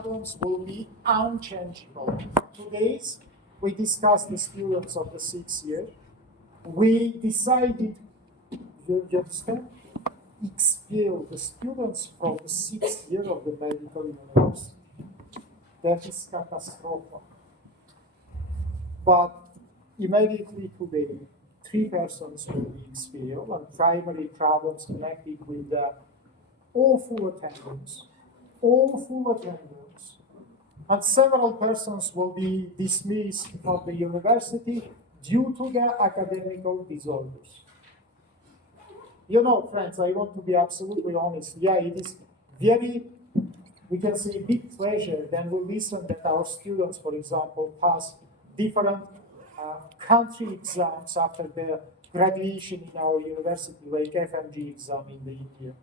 problems will be unchangeable. Today, we discussed the students of the 6th year. We decided, you understand, expel the students from the 6th year of the medical university. That is catastrophic. But immediately today, 3 persons will be expelled, and primary problems connected with the awful attendance, and several persons will be dismissed from the university due to their academical disorders. You know, friends, I want to be absolutely honest. Yeah, it is very, we can say, big pleasure then we listen that our students, for example, pass different country exams after their graduation in our university, like FMG exam in the India.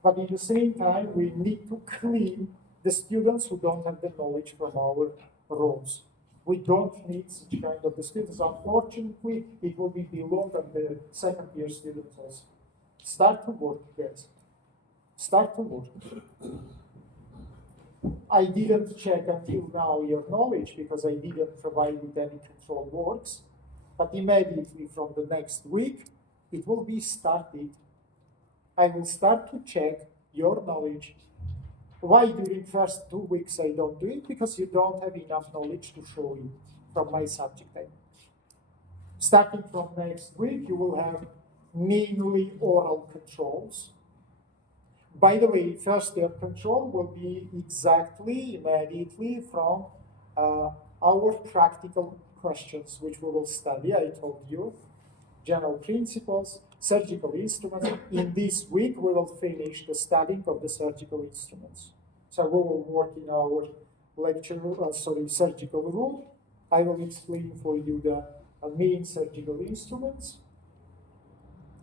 But at the same time, we need to clean the students who don't have the knowledge from our roles. We don't need such kind of the students. Unfortunately, it will be below than the second year students also. Start to work, guys. Start to work. I didn't check until now your knowledge because I didn't provide with any control works. But immediately from the next week, it will be started. I will start to check your knowledge. Why during first 2 weeks I don't do it? Because you don't have enough knowledge to show you from my subject area. Starting from next week, you will have mainly oral controls. By the way, first year control will be exactly immediately from our practical questions, which we will study. I told you, general principles, surgical instruments. In this week, we will finish the studying of the surgical instruments. So we will work in our lecture, surgical room. I will explain for you the main surgical instruments.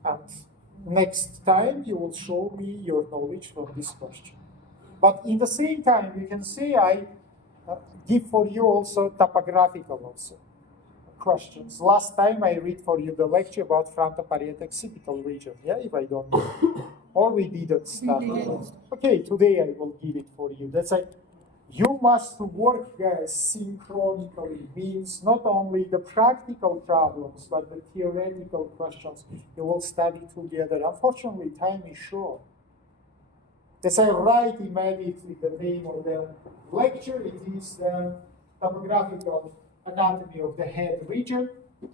And next time, you will show me your knowledge from this question. But in the same time, you can see I give for you also topographical also questions. Last time I read for you the lecture about Fronto-parieto-occipital region, yeah, if I don't know. Or we didn't start. Okay, today I will give it for you. That's like, you must work, guys, synchronically. Means not only the practical problems, but the theoretical questions you will study together. Unfortunately, time is short. As I write immediately the name of the lecture, it is the topographical anatomy of the head region.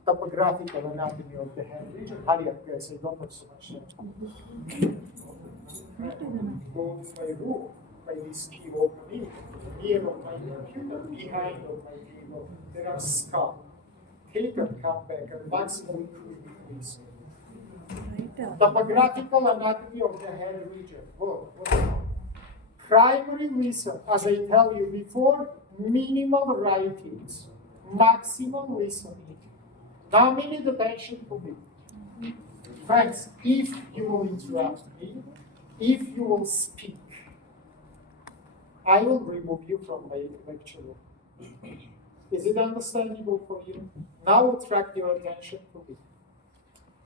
Topographical anatomy of the head region. Hurry up, guys, I don't have so much time. Go to my room. By this key opening, here on my computer, behind on my table, there are skull. Take and come back and maximally please. Topographical anatomy of the head region. Primary listen, as I tell you before, minimal writings, maximum listening. Now minute attention to me. Friends, if you will interrupt me, if you will speak, I will remove you from my lecture room. Is it understandable for you? Now attract your attention to me.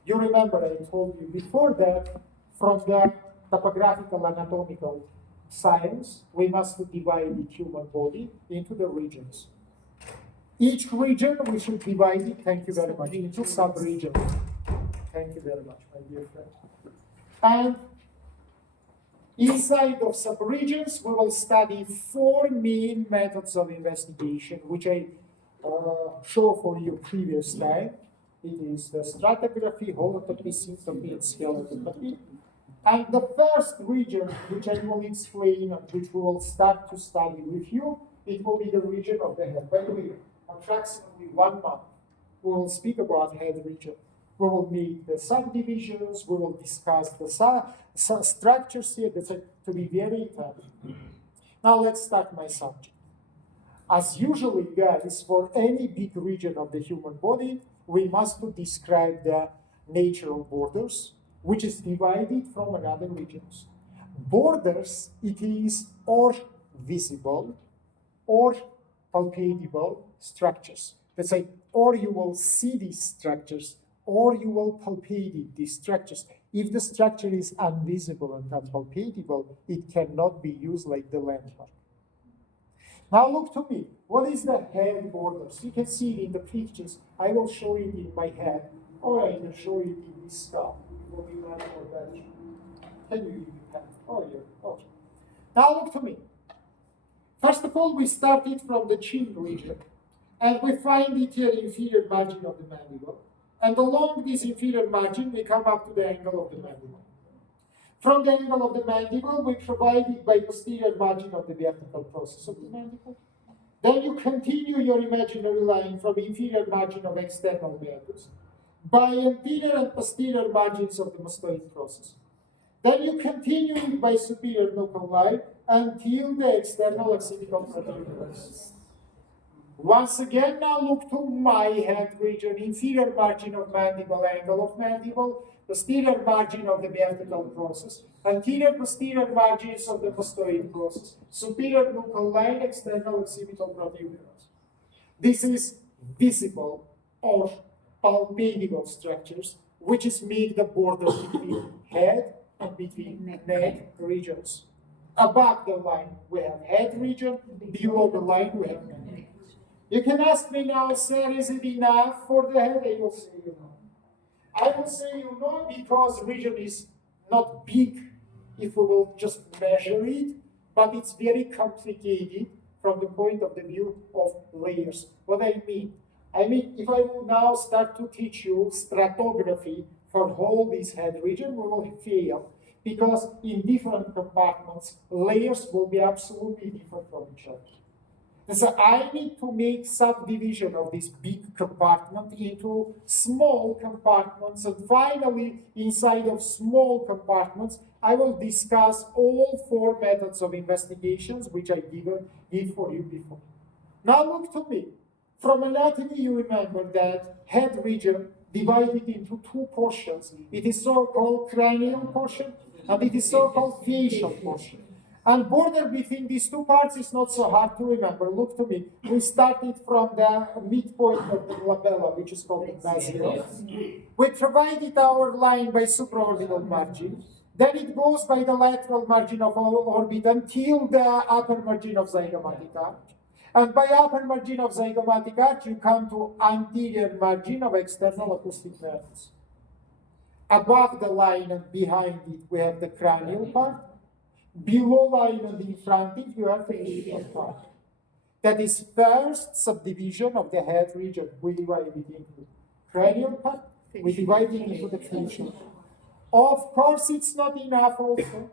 You remember I told you before that from the topographical anatomical science, we must divide the human body into the regions. Each region we should divide it, thank you very much, into sub-regions. Thank you very much, my dear friend. And inside of sub-regions, we will study 4 main methods of investigation, which I showed for you previous time. It is the stratigraphy, holotopy, syntopy, and scalotopy. And the first region, which I will explain and which we will start to study with you, it will be the region of the head. By the way, approximately 1 month, we will speak about head region. We will meet the subdivisions, we will discuss the structures here, that's to be very intelligent. Now let's start my subject. As usually, guys, for any big region of the human body, we must describe the natural borders, which is divided from another regions. Borders, it is or visible or palpable structures. Let's say, or you will see these structures, or you will palpate these structures. If the structure is invisible and unpalpable, it cannot be used like the landmark. Now look to me. What is the head borders? You can see it in the pictures. I will show it in my head, or I can show it in this stuff. It will be much more better. Can you give me pen? Oh, yeah. Okay. Now look to me. First of all, we started from the chin region, and we find it here inferior margin of the mandible. And along this inferior margin, we come up to the angle of the mandible. From the angle of the mandible, we provide it by posterior margin of the vertical process of the mandible. Then you continue your imaginary line from inferior margin of external mergus by anterior and posterior margins of the mastoid process. Then you continue it by superior nuchal line until the external occipital process. Once again, now look to my head region, inferior margin of mandible, angle of mandible, posterior margin of the vertical process, anterior posterior margins of the mastoid process, superior nuchal line, external occipital protuberance. This is visible or palpable structures, which is make the border between head and between neck regions. Above the line, we have head region, below the line, we have neck. You can ask me now, sir, is it enough for the head? I will say you no. I will say you no because region is not big if we will just measure it, but it's very complicated from the point of the view of layers. What I mean? If I will now start to teach you stratigraphy for whole this head region, we will fail because in different compartments, layers will be absolutely different from each other. And so I need to make subdivision of this big compartment into small compartments. And finally, inside of small compartments, I will discuss all 4 methods of investigations which I give for you before. Now look to me. From anatomy, you remember that head region divided into 2 portions. It is so-called cranial portion, and it is so-called facial portion. And border between these 2 parts is not so hard to remember. Look to me. We started from the midpoint of the labella, which is called the basilar. We provided our line by supraorbital margin. Then it goes by the lateral margin of our orbit until the upper margin of zygomatic arch. And by upper margin of zygomatic arch, you come to anterior margin of external acoustic nerves. Above the line and behind it, we have the cranial part. Below line and in front it, you have the facial part. That is first subdivision of the head region. We divide it into cranial part, we divide it into the facial. Of course, it's not enough also.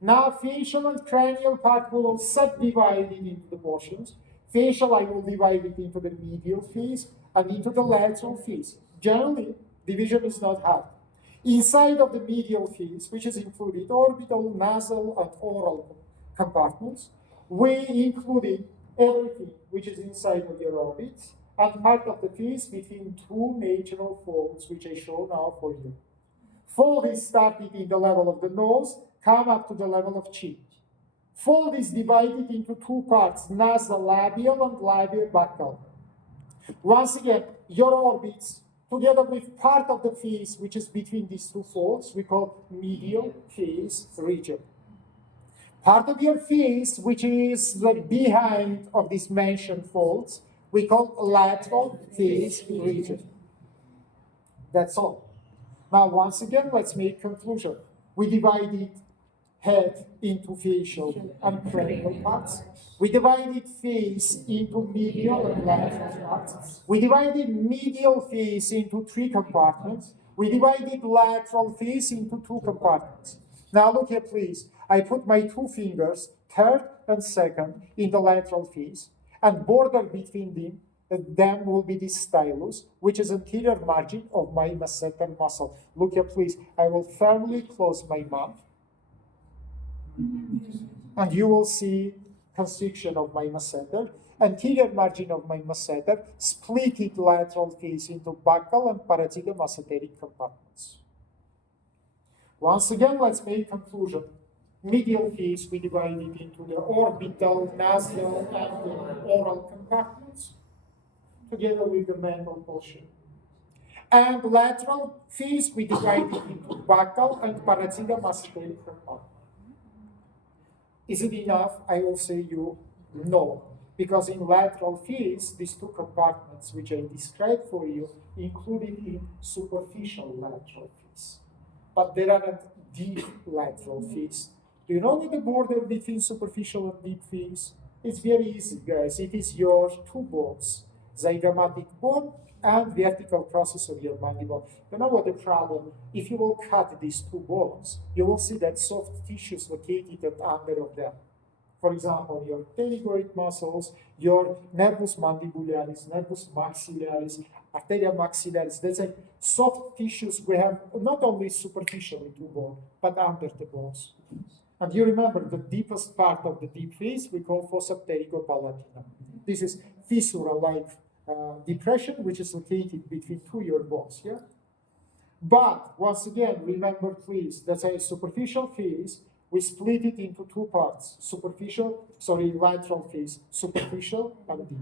Now, facial and cranial part will subdivide it into the portions. Facial, I will divide it into the medial face and into the lateral face. Generally, division is not hard. Inside of the medial face, which is included orbital, nasal, and oral compartments, we included everything which is inside of your orbits and part of the face between 2 natural folds, which I show now for you. Fold is started in the level of the nose, come up to the level of chin. Fold is divided into 2 parts, nasolabial and labiobuccal. Once again, your orbits, together with part of the face which is between these 2 folds, we call medial face region. Part of your face, which is the behind of these mentioned folds, we call lateral face region. That's all. Now, once again, let's make conclusion. We divided head into facial and cranial parts. We divided face into medial and lateral parts. We divided medial face into 3 compartments. We divided lateral face into 2 compartments. Now look here, please. I put my 2 fingers, third and second, in the lateral face, and border between them will be the stylus, which is anterior margin of my masseter muscle. Look here, please. I will firmly close my mouth, and you will see constriction of my masseter, anterior margin of my masseter, splitted lateral face into buccal and parazygomasseteric compartments. Once again, let's make conclusion. Medial face, we divide it into the orbital, nasal, and the oral compartments, together with the mental portion. And lateral face, we divide it into buccal and parazygomasseteric compartments. Is it enough? I will say you no. because in lateral fins, these two compartments which I described for you, included in superficial lateral fins. But there are not deep lateral fins. Do you know the border between superficial and deep fins? It's very easy, guys. It is your two bones, zygomatic bone and vertical process of your mandible. You know what the problem? If you will cut these two bones, you will see that soft tissues located at under of them. For example, your pterygoid muscles, your nervus mandibularis, nervus maxillaris, arteria maxillaris. That's like soft tissues we have not only superficially to bone, but under the bones. And you remember the deepest part of the deep fins we call fossa pterygo-palatina. This is fissura-like depression which is located between two your bones. Yeah. But once again, remember please, that's a superficial fins. We split it into two parts, lateral fins, superficial and deep.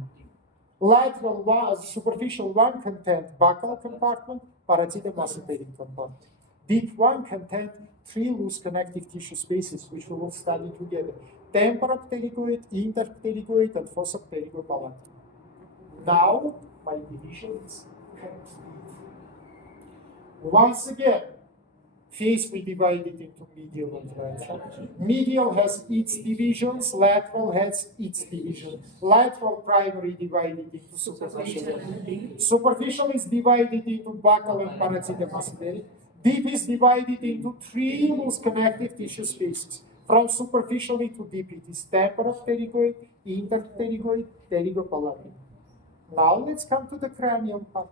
Lateral one, superficial one contains buccal compartment, parotid mesenteric compartment. Deep one contains three loose connective tissue spaces, which we will study together. Temporal pterygoid, interpterygoid, and fossa pterygo-palatina. Now, my division is complete. Once again, face we divided into medial and lateral. Medial has its divisions, lateral has its division. Lateral primary divided into superficial. Superficial is divided into buccal and parotid mesenteric. Deep is divided into three loose connective tissue spaces. From superficially to deep, it is temporal pterygoid, interpterygoid, pterygo-palatina. Now let's come to the cranial part.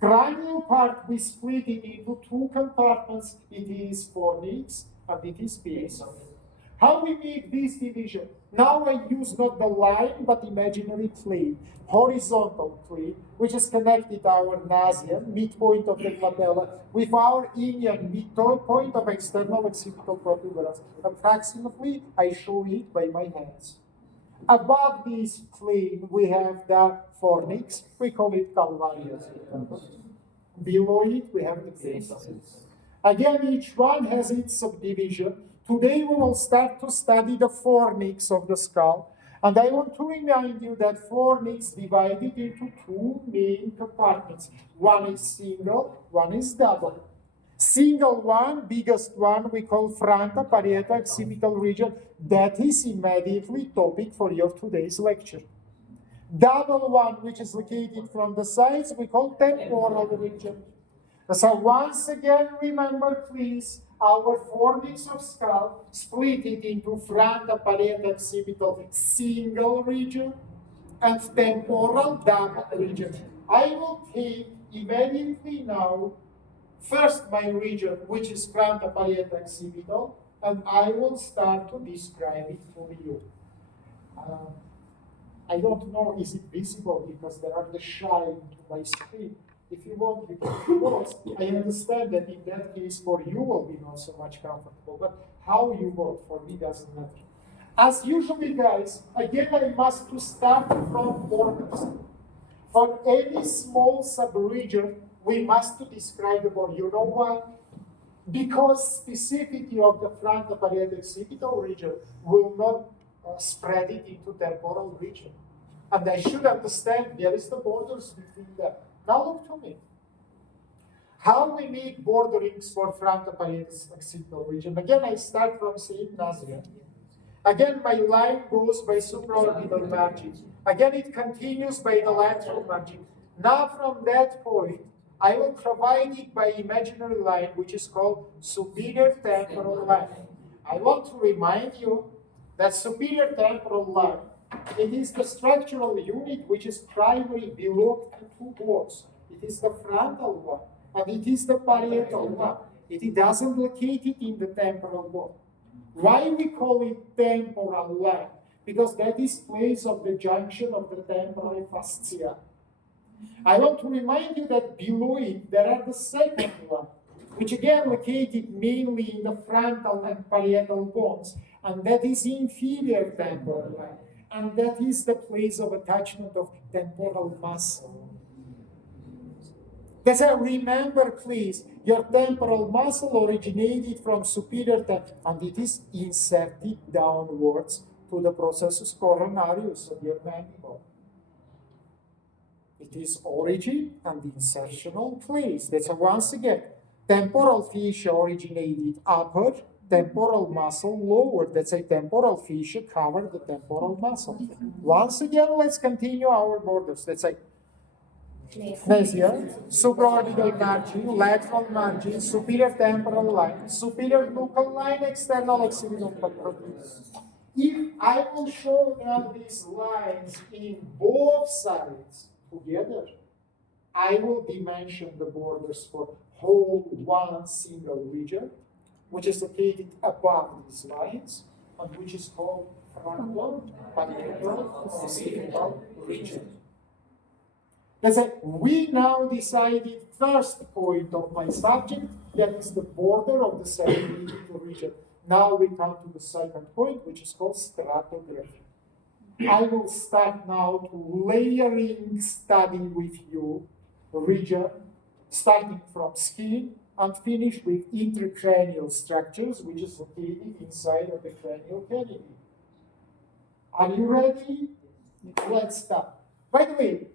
Cranial part, we split it into two compartments. It is fornix and it is base. How we make this division? Now I use not the line, but imaginary plane, horizontal plane, which is connected our nasum, midpoint of the patella, with our ilium, midpoint of external occipital protuberance. Approximately, I show it by my hands. Above this plane, we have the fornix, we call it calvaria. Below it, we have the base. Again, each one has its subdivision. Today, we will start to study the fornix of the skull. And I want to remind you that fornix divided into two main compartments. One is single, one is double. Single one, biggest one, we call fronto-parieto-occipital region. That is immediately topic for your today's lecture. Double one, which is located from the sides, we call temporal region. So once again, remember please, our fornix of skull split it into fronto-parieto-occipital single region and temporal double region. I will take immediately now first my region, which is fronto-parieto-occipital, and I will start to describe it for you. I don't know, is it visible because there are the shine to my screen. If you want, you can pause. I understand that in that case for you will be not so much comfortable, but how you want for me doesn't matter. As usually, guys, again I must to start from borders. For any small subregion, we must to describe the border. You know why? Because specificity of the fronto-parieto-occipital region will not spread it into temporal region. And I should understand there is the borders between them. Now look to me. How we make borderings for fronto-parieto-occipital region? Again, I start from St. Nazareth. Again, my line goes by supraorbital margin. Again, it continues by the lateral margin. Now from that point, I will provide it by imaginary line, which is called superior temporal line. I want to remind you that superior temporal line, it is the structural unit which is primary below two bones. It is the frontal one, and it is the parietal one. It doesn't locate it in the temporal bone. Why we call it temporal line? Because that is place of the junction of the temporal fascia. I want to remind you that below it, there are the second one, which again located mainly in the frontal and parietal bones, and that is inferior temporal line, and that is the place of attachment of temporal muscle. That's why remember, please, your temporal muscle originated from superior temporal, and it is inserted downwards to to the processus coronarius of your animal. It is origin and insertional place. That's once again, temporal fascia originated upper, temporal muscle lower. That's a temporal fascia cover the temporal muscle. Once again, let's continue our borders. Let's say mesial, supraorbital margin, lateral margin, superior temporal line, superior nuchal line, external occipital protuberance. If I will show now these lines in both sides together, I will dimension the borders for whole one single region, which is located above these lines, and which is called fronto-parieto-occipital region. Let's say we now decided first point of my subject, that is the border of the cerebral region. Now we come to the second point, which is called stratigraphy. I will start now to layering study with you region, starting from skin and finish with intracranial structures, which is located inside of the cranial cavity. Are you ready? Let's start. By the way,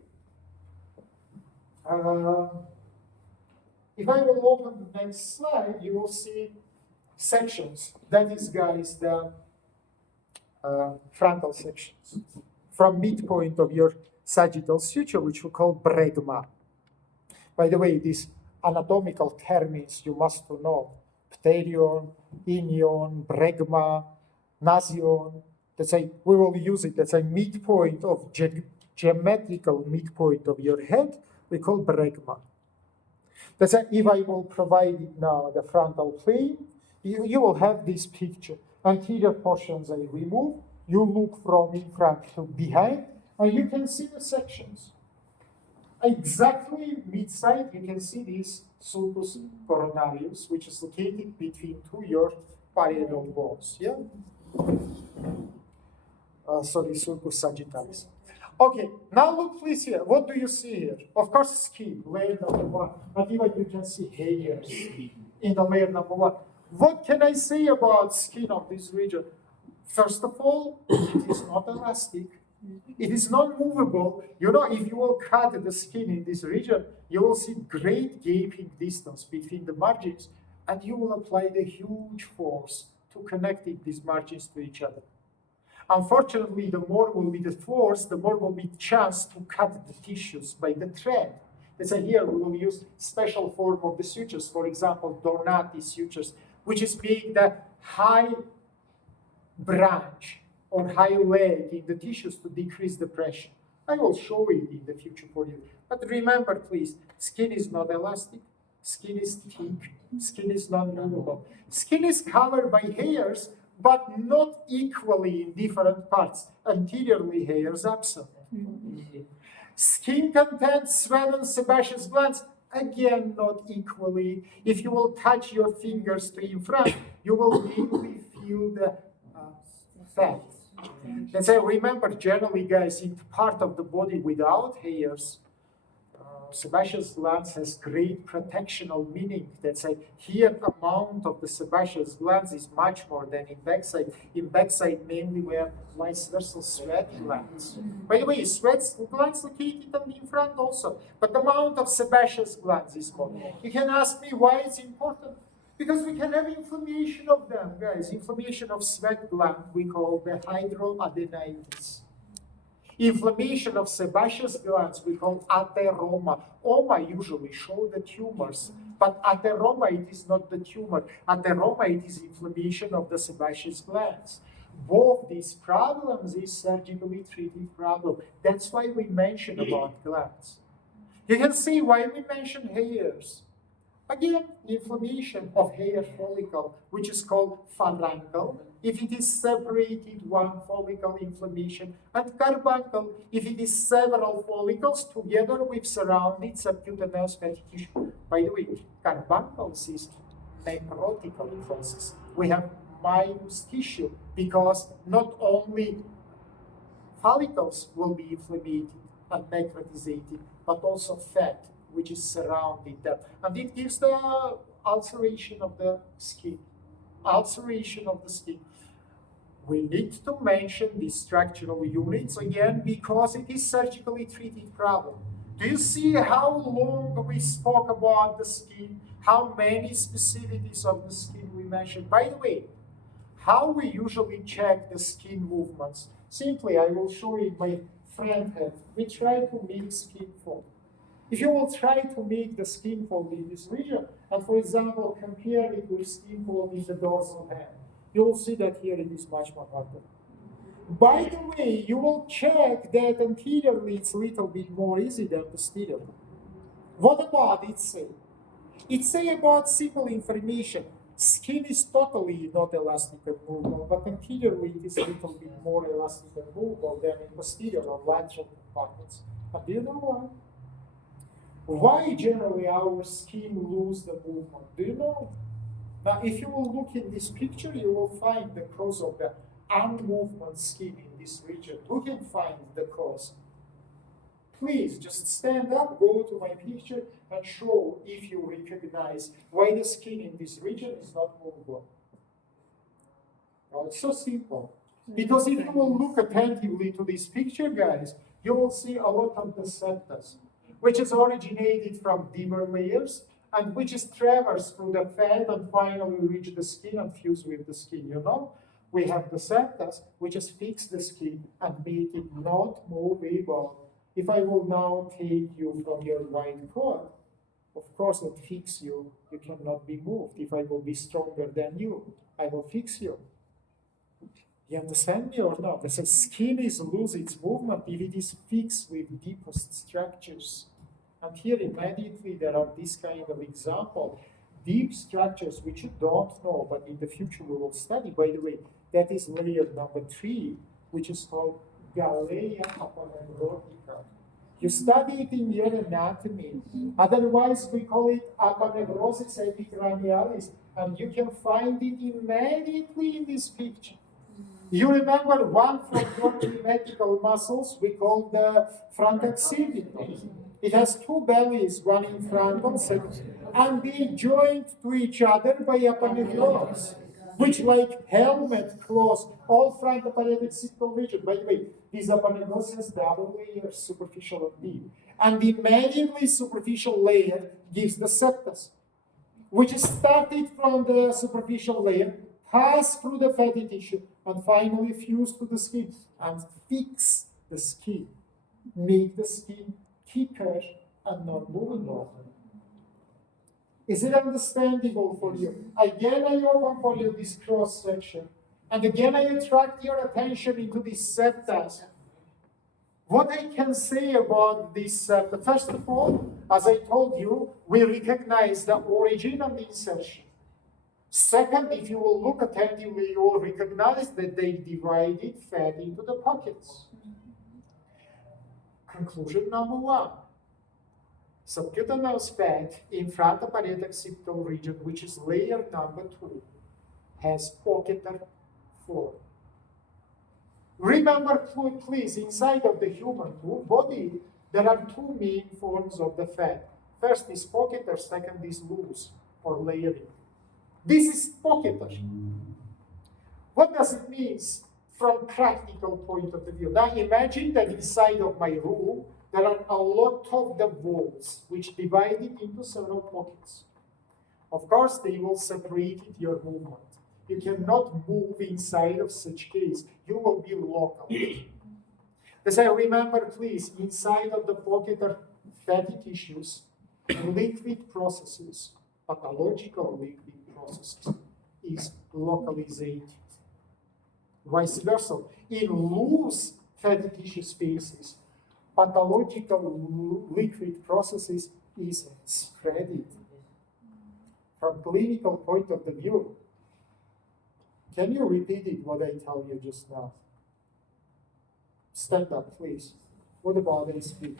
if I will open the next slide, you will see sections. That is, guys, the frontal sections from midpoint of your sagittal suture, which we call bregma. By the way, these anatomical terms you must know: pterion, inion, bregma, nasion. Let's say we will use it as a midpoint of geometrical midpoint of your head. We call bregma. That's why if I will provide it now the frontal plane, you will have this picture. Anterior portions I remove, you look from in front to behind, and you can see the sections. Exactly mid-side, you can see this sulcus coronarius, which is located between two your parietal bones. Yeah? Sorry, sulcus sagittalis. Okay, now look please here. What do you see here? Of course, skin, layer number one. But even you can see hairs in the layer number one. What can I say about skin of this region? First of all, it is not elastic. It is not movable. You know, if you will cut the skin in this region, you will see great gaping distance between the margins, and you will apply the huge force to connecting these margins to each other. Unfortunately, the more will be the force, the more will be the chance to cut the tissues by the thread. Let's say here we will use special form of the sutures, for example, Donati sutures, which is being the high branch or high leg in the tissues to decrease the pressure. I will show it in the future for you. But remember, please, skin is not elastic, skin is thick, skin is not movable. Skin is covered by hairs, but not equally in different parts. Anteriorly, hairs absent. Skin contains swollen sebaceous glands, again not equally. If you will touch your fingers to in front, you will really feel the fat. Let's say, remember, generally, guys, in part of the body without hairs, sebaceous glands has great protectional meaning. That's like here amount of the sebaceous glands is much more than in backside. In backside, mainly we have vice versa sweat glands. By the way, sweat glands located in front also, but the amount of sebaceous glands is more. You can ask me why it's important. Because we can have inflammation of them, guys. Inflammation of sweat gland we call the hidradenitis. Inflammation of sebaceous glands we call atheroma. Oma usually show the tumors, but atheroma, it is not the tumor. Atheroma, it is inflammation of the sebaceous glands. Both these problems is surgically treated problem. That's why we mention about glands. You can see why we mention hairs. Again, inflammation of hair follicle, which is called furuncle, if it is separated one follicle inflammation, and carbuncle, if it is several follicles together with surrounding subcutaneous fatty tissue. By the way, carbuncles is necrotical process. We have minus tissue because not only follicles will be inflamed and necrotized, but also fat, which is surrounding them. And it gives the ulceration of the skin. Ulceration of the skin. We need to mention these structural units again because it is surgically treated problem. Do you see how long we spoke about the skin? How many specificities of the skin we mentioned? By the way, how we usually check the skin movements? Simply, I will show you my front head. We try to make skin fold. If you will try to make the skin fold in this region, and for example, compare it with skin fold in the dorsal hand, you will see that here it is much more harder. By the way, you will check that anteriorly it's a little bit more easy than posteriorly. What about it say? It say about simple information. Skin is totally not elastic and movable, but anteriorly it is a little bit more elastic and movable than in posterior or lateral compartments. And do you know why? Why generally our skin lose the movement? Do you know? Now, if you will look in this picture, you will find the cause of the unmovement skin in this region. Who can find the cause? Please just stand up, go to my picture, and show if you recognize why the skin in this region is not movable. Well, it's so simple. Because if you will look attentively to this picture, guys, you will see a lot of the septas, which is originated from deeper layers and which is traversed through the fat and finally reach the skin and fuse with the skin. You know, we have the septas, which is fix the skin and make it not movable. If I will now take you from your white coat, of course, that fix you, you cannot be moved. If I will be stronger than you, I will fix you. You understand me or not? The skin is lose its movement if it is fixed with deepest structures. And here immediately there are this kind of example, deep structures which you don't know, but in the future we will study. By the way, that is layer number 3, which is called Galea aponeurotica. You study it in your anatomy. Otherwise, we call it aponeurosis epicranialis, and you can find it immediately in this picture. You remember one from your vertical muscles we call the fronto-occipital. It has two bellies, one in front and second, and they joined to each other by aponeurosis, which like helmet, clothes, all fronto-parieto-occipital region. By the way, these aponeurosis has double layers, superficial and deep. And immediately superficial layer gives the septus, which is started from the superficial layer, pass through the fatty tissue, and finally fuse to the skin and fix the skin, make the skin thicker and not movable. Is it understandable for you? Again, I open for you this cross section, and again I attract your attention into this septas. What I can say about this septa, first of all, as I told you, we recognize the origin and the insertion. Second, if you will look attentively, you will recognize that they divided fat into the pockets. Conclusion number 1. Subcutaneous fat in fronto-parieto-occipital region, which is layer number 2, has pocketer form. Remember, please, inside of the human body, there are two main forms of the fat. First is pocketer, second is loose or layering. This is pocketer. What does it mean from practical point of view? Now imagine that inside of my room, there are a lot of the walls which divide it into several pockets. Of course, they will separate your movement. You cannot move inside of such case. You will be local. As I remember, please, inside of the pocket are fatty tissues, liquid processes, pathological liquid processes is localized. Vice versa. In loose fatty tissue spaces, pathological liquid processes is spreaded. From clinical point of view, can you repeat it, what I tell you just now? Stand up, please. What about SP?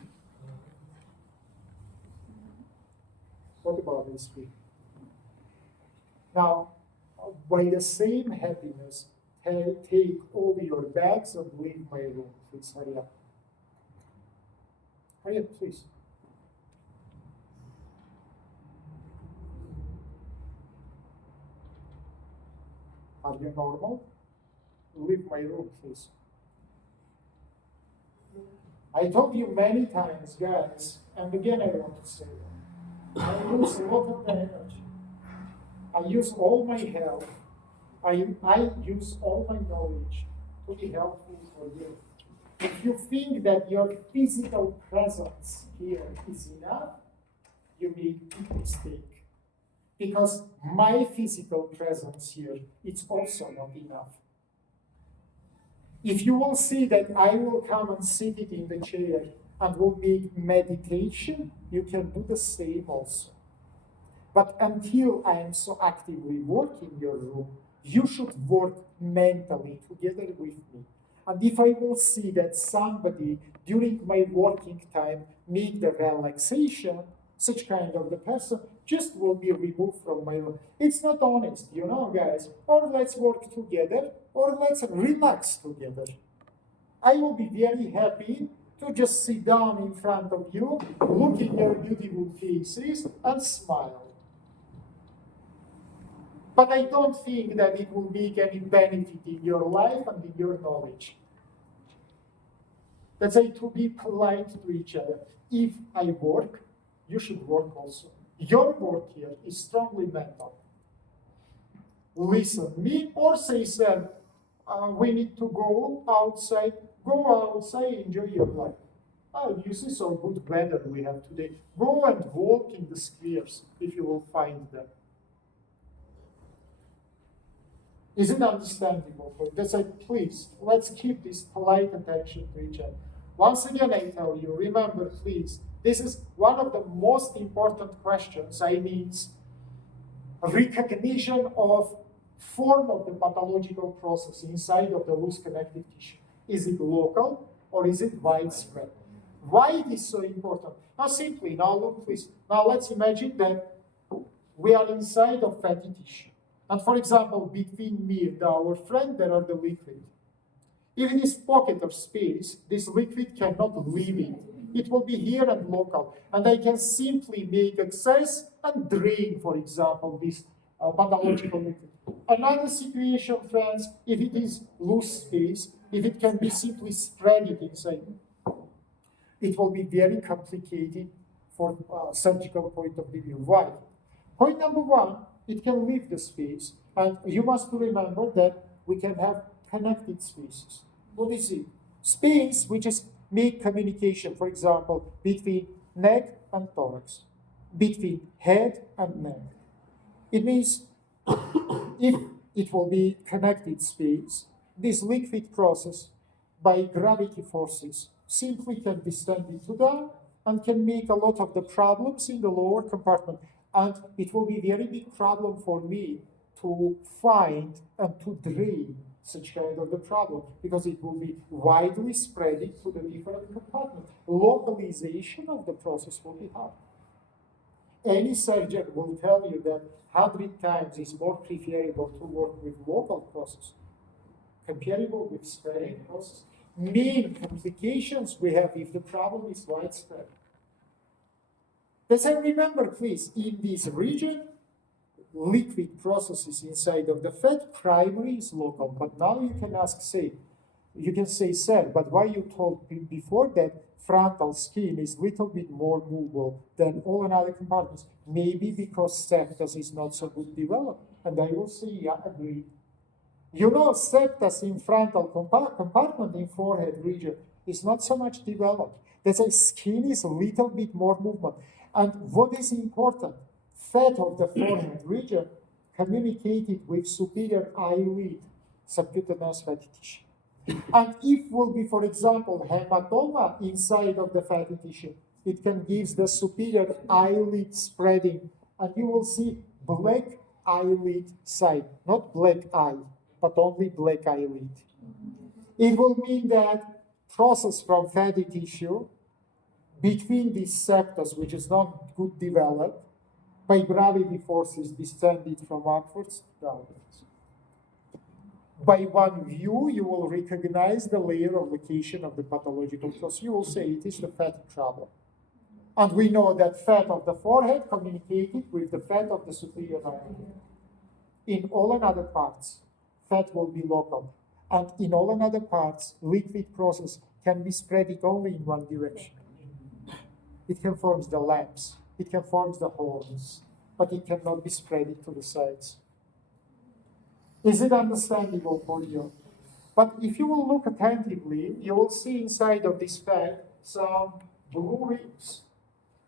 What about SP? Now, by the same happiness, take all your bags and leave my room. Please hurry up. Hurry up, please. Are you normal? leave my room, please. I told you many times, guys, and again I want to say that I use a lot of energy. I use all my health. I use all my knowledge to be helpful for you. If you think that your physical presence here is enough, you make a mistake. Because my physical presence here, it's also not enough. If you will see that I will come and sit it in the chair and will make meditation, you can do the same also. But until I am so actively working your room, you should work mentally together with me. And if I will see that somebody during my working time make the relaxation, such kind of the person just will be removed from my life. It's not honest, you know, guys. Or let's work together, or let's relax together. I will be very happy to just sit down in front of you, look in your beautiful faces, and smile. But I don't think that it will make any benefit in your life and in your knowledge. Let's say to be polite to each other. If I work, you should work also. Your work here is strongly mental. Listen me or say, sir, we need to go outside. Go outside, enjoy your life. Oh, you see so good weather we have today. Go and walk in the squares if you will find them. Is it understandable? That's why, please, let's keep this polite attention to each other. Once again, I tell you, remember, please, this is one of the most important questions. I mean, recognition of form of the pathological process inside of the loose connective tissue. Is it local or is it widespread? Why it is so important? Now, simply, now look, please. Now, let's imagine that we are inside of fatty tissue. And for example, between me and our friend, there are the liquid. If it is pocket of space, this liquid cannot leave it. It will be here and local. And I can simply make access and drain, for example, this pathological liquid. Another situation, friends, if it is loose space, if it can be simply spread it inside, it will be very complicated for surgical point of view. Why? Point number one, it can leave the space. And you must remember that we can have connected spaces. What is it? Space which is make communication, for example, between neck and thorax, between head and neck. It means if it will be connected space, this liquid process by gravity forces simply can be distended to down and can make a lot of the problems in the lower compartment. And it will be a very big problem for me to find and to drain such kind of the problem, because it will be widely spread to the different compartments. Localization of the process will be hard. Any surgeon will tell you that 100 times is more preferable to work with local process, comparable with spreading process. Main complications we have if the problem is widespread. Let's remember, please, in this region, liquid processes inside of the fat, primary is local. But now you can say, sir, but why you told me before that frontal skin is a little bit more movable than all another compartments? Maybe because septus is not so good developed. And I will say, yeah, agree. You know, septus in frontal compartment in forehead region is not so much developed. That's why skin is a little bit more movement. And what is important? Fat of the forehead region communicated with superior eyelid subcutaneous fatty tissue. And if will be, for example, hematoma inside of the fatty tissue, it can give the superior eyelid spreading, and you will see black eyelid side, not black eye, but only black eyelid. It will mean that process from fatty tissue between these septus, which is not good developed, by gravity forces descended from upwards to downwards. By one view, you will recognize the layer of location of the pathological process. You will say it is the fatty trouble. And we know that fat of the forehead communicated with the fat of the superior eyelid. In all other parts, fat will be local. And in all another parts, liquid process can be spread it only in one direction. It can form the lamps, it can form the horns, but it cannot be spread it to the sides. Is it understandable for you? But if you will look attentively, you will see inside of this fat some blue rings.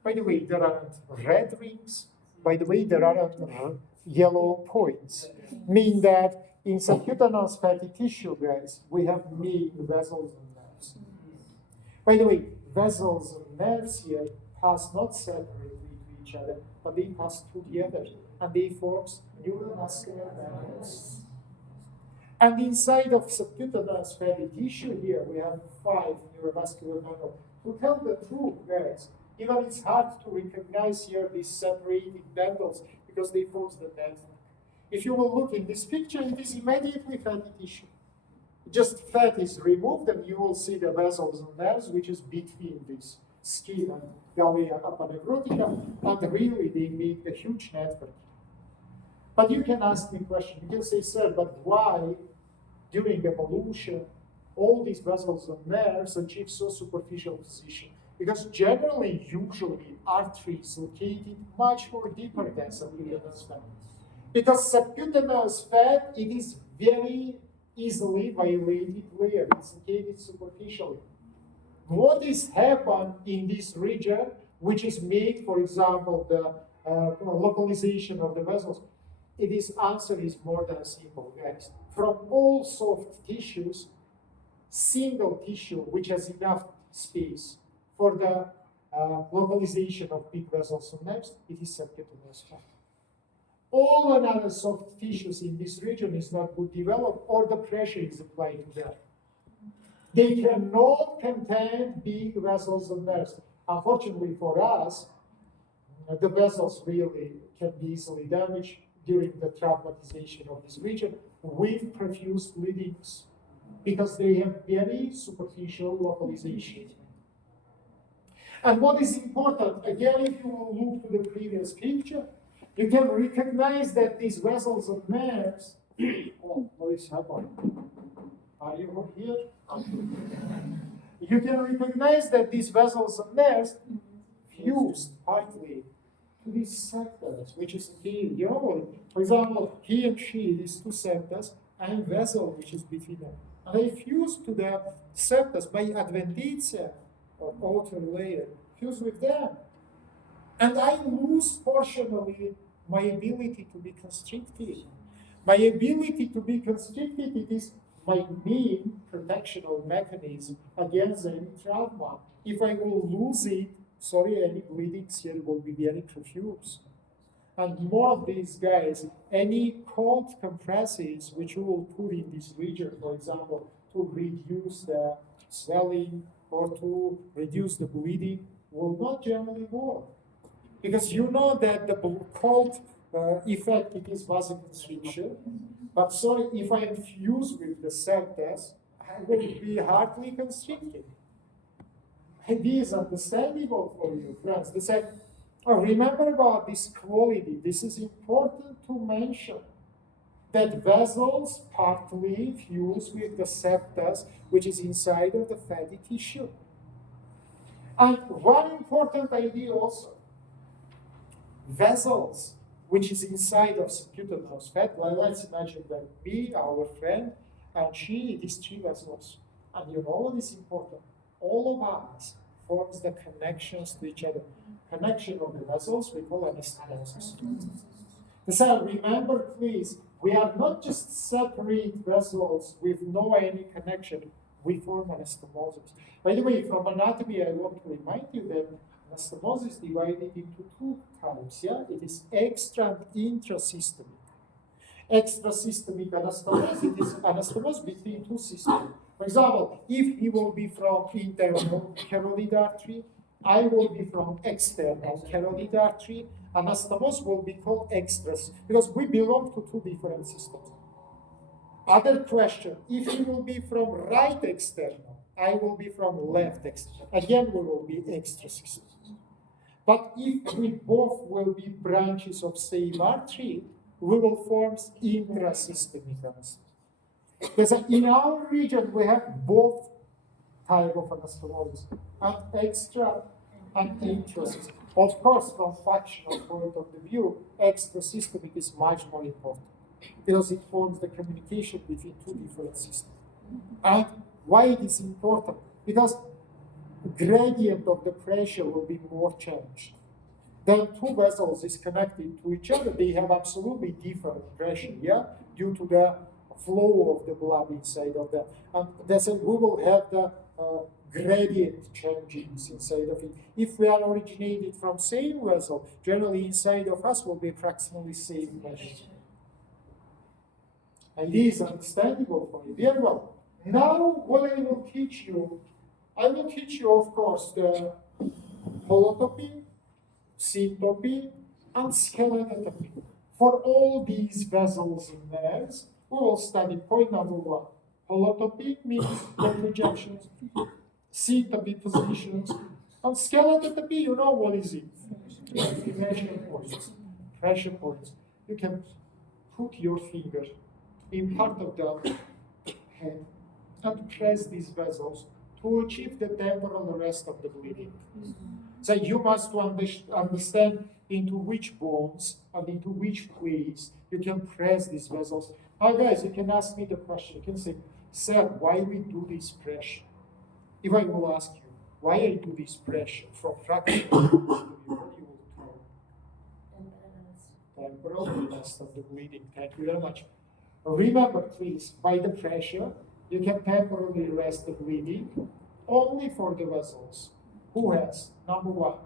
By the way, there aren't red rings. By the way, there aren't yellow points. Mean that in subcutaneous fatty tissue, guys, we have main vessels and nerves. By the way, vessels and nerves here pass not separately to each other, but they pass together, and they form neuromuscular bundles. And inside of subcutaneous fatty tissue here, we have 5 neuromuscular bundles. To tell the truth, guys, even it's hard to recognize here these separated bundles because they form the network. If you will look in this picture, it is immediately fatty tissue. Just fat is removed, and you will see the vessels and nerves, which is between this skin and galea aponeurotica, and really they make a huge network. But you can ask me a question. You can say, sir, but why during evolution all these vessels and nerves achieve so superficial position? Because generally, usually, arteries located much more deeper than subcutaneous fat. Because subcutaneous fat, it is very easily violated layer. It's located superficially. What is happened in this region, which is made, for example, the localization of the vessels? Answer is more than simple, guys. From all soft tissues, single tissue which has enough space for the localization of big vessels and nerves, it is subcutaneous fat. All another soft tissues in this region is not good developed, or the pressure is applied to them. They cannot contain big vessels and nerves. Unfortunately for us, the vessels really can be easily damaged during the traumatization of this region with profuse bleedings, because they have very superficial localization. And what is important, again, if you will look to the previous picture, you can recognize that these vessels and nerves, what is happening? Are you here? You can recognize that these vessels and nerves fused partly to these septums, which is here. You know, for example, he and she, these two septums, and vessel which is between them. And they fuse to the septums by adventitia or outer layer, fuse with them. And I lose portionally my ability to be constricted. My ability to be constricted, it is my main protectional mechanism against any trauma. If I will lose it, any bleedings here will be very profuse. And more of these guys, any cold compresses which you will put in this region, for example, to reduce the swelling or to reduce the bleeding, will not generally work. Because you know that the cold effect, it is vasoconstriction. But if I am fused with the septus, I will be hardly constricted. And this is understandable for you, friends. They say, remember about this quality. This is important to mention. That vessels partly fuse with the septus, which is inside of the fatty tissue. And one important idea also, vessels, which is inside of subcutaneous fat. Well, let's imagine that we, our friend, and she, it is 3 vessels. And you know what is important? All of us forms the connections to each other. Connection of the vessels we call anastomosis. So remember, please, we are not just separate vessels with no any connection. We form anastomosis. By the way, from anatomy, I want to remind you that anastomosis is divided into 2 types. Yeah, it is extra and intrasystemic. Extrasystemic anastomosis, it is anastomosis between 2 systems. For example, if he will be from internal carotid artery, I will be from external carotid artery, anastomosis will be called extras, because we belong to 2 different systems. Other question, if he will be from right external, I will be from left external. Again, we will be extra systems. But if we both will be branches of same artery, we will form intrasystemic anastomosis. Because in our region, we have both type of anastomosis, and extra and intrasystemic. Of course, from functional point of the view, extrasystemic is much more important because it forms the communication between two different systems. And why it is important? Because gradient of the pressure will be more changed. Then two vessels is connected to each other, they have absolutely different pressure, yeah, due to the flow of the blood inside of them. And that's why we will have the gradient changes inside of it. If we are originated from same vessel, generally inside of us will be approximately same pressure. And this is understandable for you. Very well. Now what I will teach you, of course, the holotopy, synthopy, and skeletotopy. For all these vessels in nerves, we will study point number one. Holotopy means projections, synthopy positions, and skeletotopy, you know what is it? Pressure points. Pressure points. You can put your finger in part of the head and press these vessels to achieve the temporal arrest of the bleeding. So you must understand into which bones and into which ways you can press these vessels. Now guys, you can ask me the question. You can say, sir, why we do this pressure? If I will ask you, why I do this pressure from practical point of view, what you will tell? Temporal arrest of the bleeding. Thank you very much. Remember, please, by the pressure, you can temporarily arrest the bleeding only for the vessels. Who has? Number one,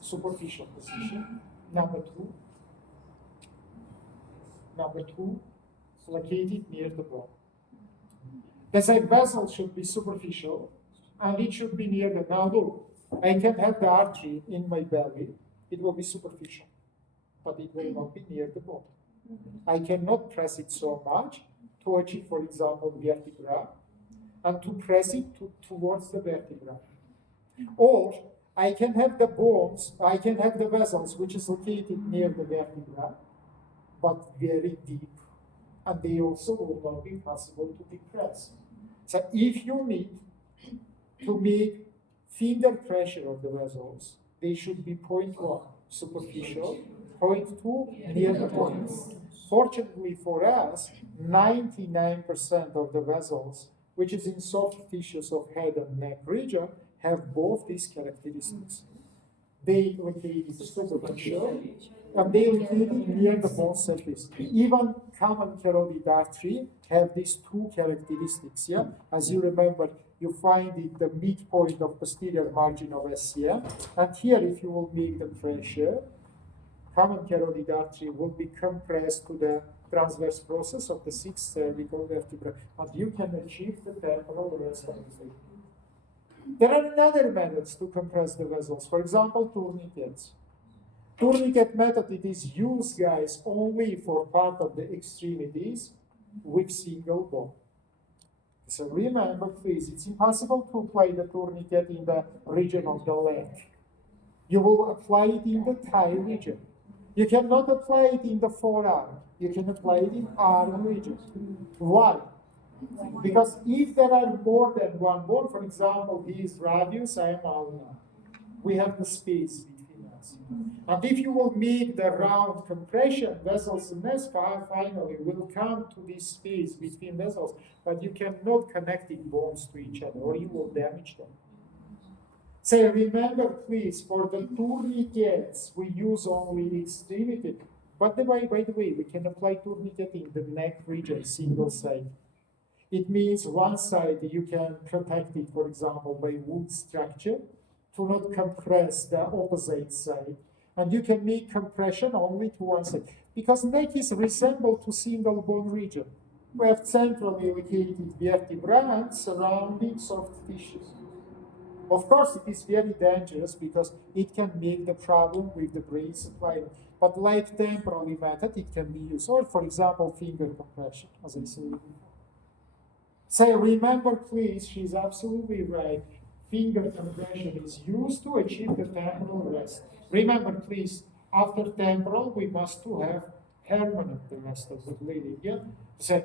superficial position. Number two, located near the bone. The same vessel should be superficial, and it should be near the. Now look, I can have the artery in my belly. It will be superficial, but it will not be near the bone. I cannot press it so much to achieve, for example, vertebra, and to press it towards the vertebra. Or I can have the bones, I can have the vessels which is located near the vertebra, but very deep. And they also will not be possible to be pressed. So if you need to make finger pressure of the vessels, they should be 0.1 superficial, 0.2 near the point. Fortunately for us, 99% of the vessels, which is in soft tissues of head and neck region, have both these characteristics. They located superficial, and they located near the bone surface. Even common carotid artery have these two characteristics. Yeah, as you remember, you find it the midpoint of posterior margin of SCM, and here, if you will make the pressure, common carotid artery will be compressed to the transverse process of the sixth cervical vertebra, and you can achieve the temporal arrest of the thing. There are other methods to compress the vessels. For example, tourniquets. Tourniquet method, it is used, guys, only for part of the extremities with single bone. So remember, please, it's impossible to apply the tourniquet in the region of the leg. You will apply it in the thigh region. You cannot apply it in the forearm. You can apply it in arm region. Why? Because if there are more than one bone, for example, he is radius, I am ulna. We have the space between us. And if you will make the round compression, vessels in this finally will come to this space between vessels, but you cannot connect the bones to each other or you will damage them. So remember, please, for the tourniquets, we use only extremity. But by the way, we can apply tourniquet in the neck region, single side. It means one side you can protect it, for example, by wood structure to not compress the opposite side. And you can make compression only to one side. Because neck is resembled to single bone region. We have centrally located vertebra and surrounding soft tissues. Of course, it is very dangerous because it can make the problem with the brain supply. But like temporal method, it can be used. Or, for example, finger compression, as I said before. So remember, please, she's absolutely right. Finger compression is used to achieve the temporal rest. Remember, please, after temporal, we must to have permanent arrest of the bleeding. Yeah? So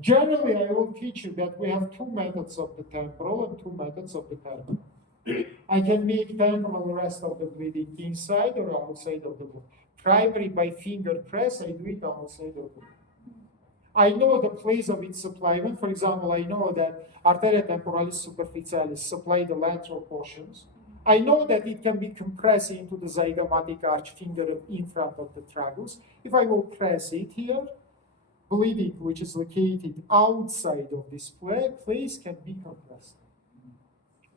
generally, I will teach you that we have two methods of the temporal and two methods of the permanent. I can make temporal arrest of the bleeding inside or outside of the wound. Primary by finger press, I do it outside of the wound. I know the place of its supplyment. For example, I know that arteria temporalis superficialis supply the lateral portions. I know that it can be compressed into the zygomatic arch finger in front of the tragus. If I will press it here, bleeding, which is located outside of this place, can be compressed.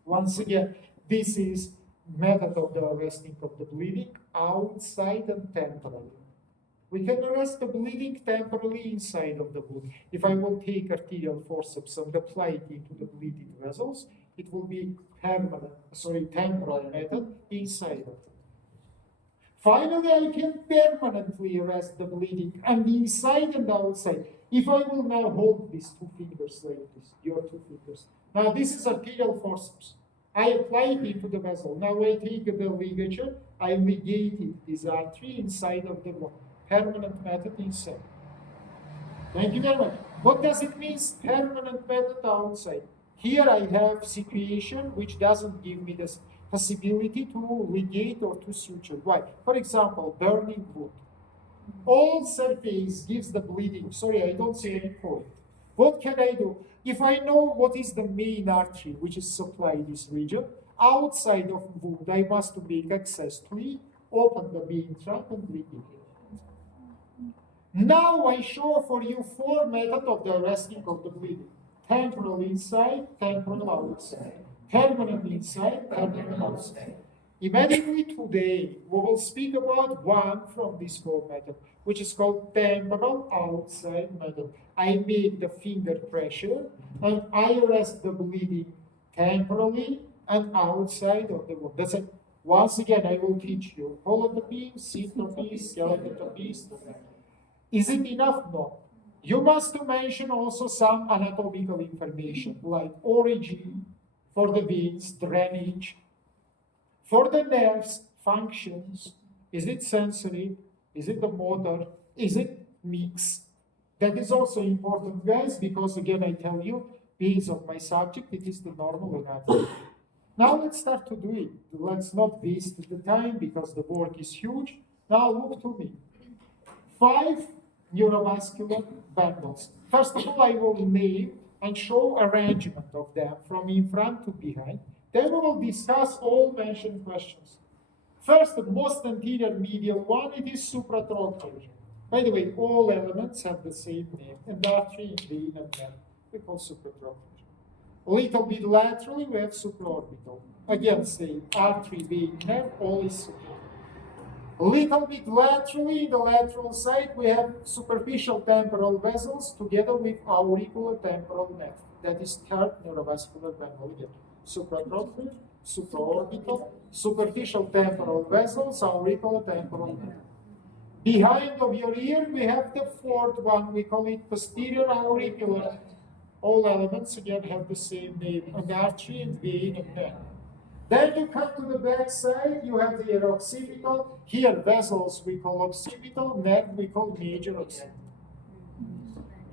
Once again, this is method of the arresting of the bleeding outside and temporally. We can arrest the bleeding temporally inside of the wound. If I will take arterial forceps and apply it into the bleeding vessels, it will be temporal method inside of it. Finally, I can permanently arrest the bleeding and inside and outside. If I will now hold these two fingers like this, your two fingers. Now this is arterial forceps. I apply it into the vessel. Now I take the ligature, I ligate this artery inside of the wound. Permanent method inside. Thank you very much. What does it mean, permanent method outside? Here I have situation which doesn't give me the possibility to ligate or to suture. Why? For example, burning wound. All surface gives the bleeding. Sorry, I don't see any point. What can I do? If I know what is the main artery which is supply this region, outside of wound, I must make access to it, open the main trunk and ligate. Now I show for you four methods of the arresting of the bleeding. Temporal inside, temporal outside. Permanent inside, permanent outside. Immediately today, we will speak about one from these four methods, which is called temporal outside method. I make the finger pressure, and I arrest the bleeding temporally and outside of the wound. That's it. Once again, I will teach you holotopy, synthopy, skeletotopy. Is it enough? No. You must mention also some anatomical information, like origin for the veins, drainage, for the nerves, functions. Is it sensory? Is it the motor? Is it mixed? That is also important, guys, because again, I tell you, base of my subject, it is the normal anatomy. Now let's start to do it. Let's not waste the time because the work is huge. Now look to me. 5 neurovascular bundles. First of all, I will name and show arrangement of them from in front to behind. Then we will discuss all mentioned questions. First, the most anterior medial one, it is supratrochlear. By the way, all elements have the same name, and artery, vein, and nerve. We call supratrochlear. A little bit laterally, we have supraorbital. Again, same, artery, vein, nerve, all is supraorbital. A little bit laterally, in the lateral side, we have superficial temporal vessels together with auriculotemporal nerve. That is third neurovascular bundle again. Supratrochlear, supraorbital, superficial temporal vessels, auriculotemporal nerve. Behind of your ear, we have the fourth one. We call it posterior auricular. All elements again have the same name, an artery and vein and nerve. Then you come to the back side, you have the occipital. Here, vessels we call occipital, nerve we call major occipital.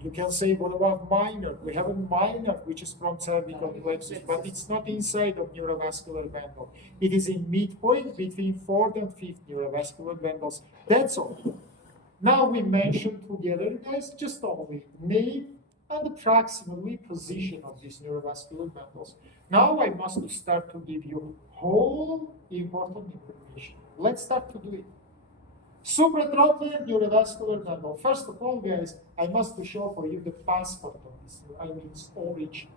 You can say, what about minor? We have a minor, which is from cervical plexus, but it's not inside of neurovascular bundle. It is in midpoint between fourth and fifth neurovascular bundles. That's all. Now we mention together, guys, just only name and approximately position of these neurovascular bundles. Now I must start to give you whole important information. Let's start to do it. Supratrochlear neurovascular bundle. First of all, guys, I must show for you the passport of this. I mean, origin.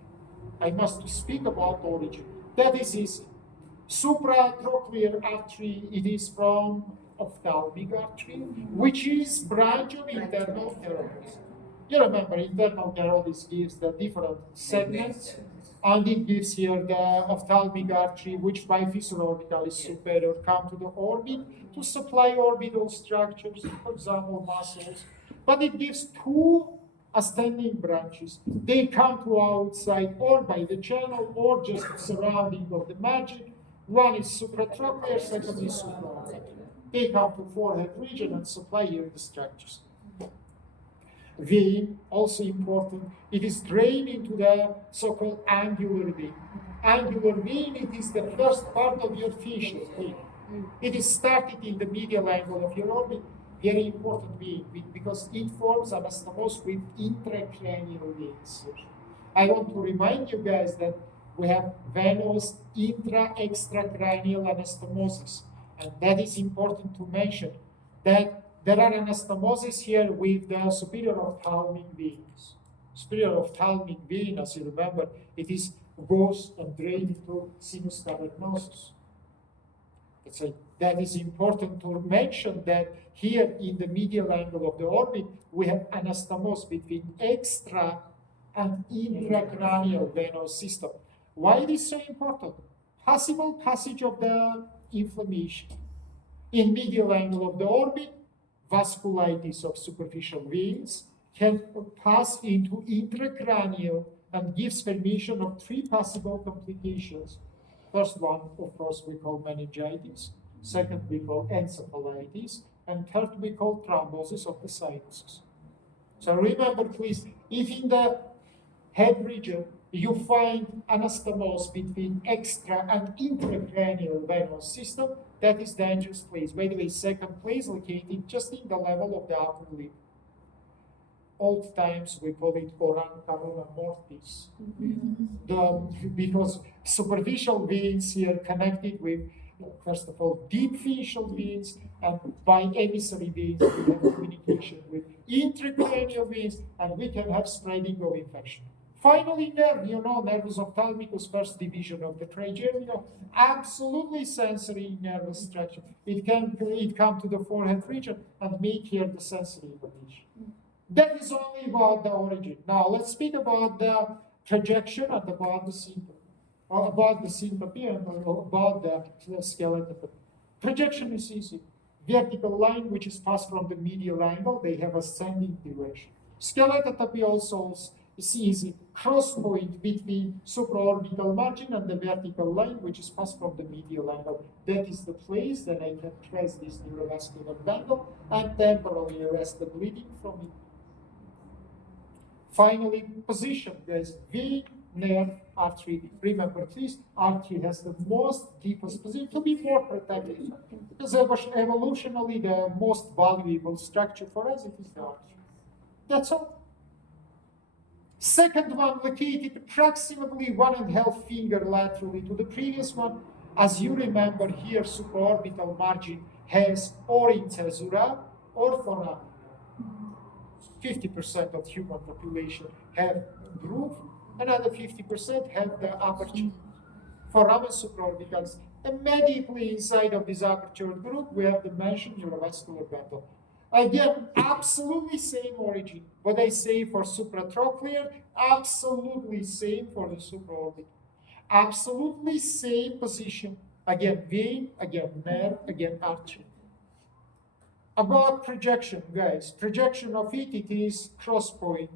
I must speak about origin. That is easy. Supratrochlear artery, it is from ophthalmic artery, which is branch of internal carotids. You remember, internal carotids gives the different segments, and it gives here the ophthalmic artery, which by fissure orbital is superior, come to the orbit to supply orbital structures, for example, muscles. But it gives two ascending branches. They come to outside or by the channel or just surrounding of the margin. One is supratrochlear, second is supraorbital. They come to forehead region and supply here the structures. Vein, also important, it is drained into the so-called angular vein. Angular vein, it is the first part of your facial vein. It is started in the medial angle of your orbit, very important vein, because it forms anastomose with intracranial veins. I want to remind you guys that we have venous intra-extracranial anastomosis, and that is important to mention, that there are anastomoses here with the superior ophthalmic veins. Superior ophthalmic vein, as you remember, it is goes and drains into sinus cavernosus. That is important to mention that here in the medial angle of the orbit, we have anastomose between extra and intracranial venous system. Why it is so important? Possible passage of the inflammation. In medial angle of the orbit, vasculitis of superficial veins can pass into intracranial and gives permission of three possible complications. First one, of course, we call meningitis. Second, we call encephalitis. And third, we call thrombosis of the sinuses. So remember, please, if in the head region you find anastomose between extra and intracranial venous system, that is dangerous place. By the way, second place located just in the level of the upper lip. Old times we call it orang corona mortis. Because superficial veins here connected with, first of all, deep facial veins, and by emissary veins we have communication with intracranial veins, and we can have spreading of infection. Finally, nerve, nervus ophthalmicus, first division of the trigeminal, absolutely sensory nervous structure. It come to the forehead region and make here the sensory information. That is only about the origin. Now let's speak about the projection and about the syncope, or about the syncope and about the skeletal. Projection is easy. Vertical line which is passed from the medial angle, they have ascending direction. Skeletotopy also is easy. Cross point between supraorbital margin and the vertical line which is passed from the medial angle. That is the place that I can trace this neurovascular bundle and temporarily arrest the bleeding from it. Finally, position. There's vein, nerve, artery. Remember, this artery has the most deepest position to be more protected. Because evolutionally, the most valuable structure for us, it is the artery. That's all. Second one, located approximately 1.5 finger laterally to the previous one. As you remember here, supraorbital margin has or incisura or foramen. 50% of human population have groove, another 50% have the aperture. Foramen supraorbitals. Immediately inside of this aperture group, we have the mentioned neurovascular bundle. Again, absolutely same origin. What I say for supratrochlear, absolutely same for the supraorbital. Absolutely same position. Again, vein, again, nerve, again, artery. About projection, guys. Projection of it is cross point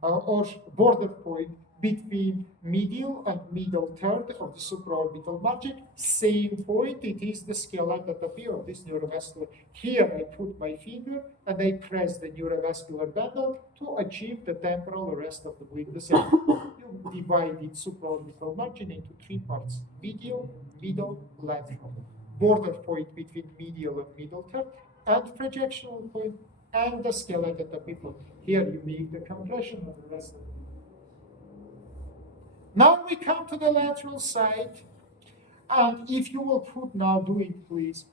or border point between medial and middle third of the supraorbital margin. Same point, it is the skeletotopy of this neurovascular. Here I put my finger and I press the neurovascular bundle to achieve the temporal arrest of the bleed. You divide it supraorbital margin into three parts: medial, middle, lateral. Border point between medial and middle third, and projectional point, and the skeletotopy point. Here you make the compression of the rest of it. Now we come to the lateral side, and if you will put, now do it please,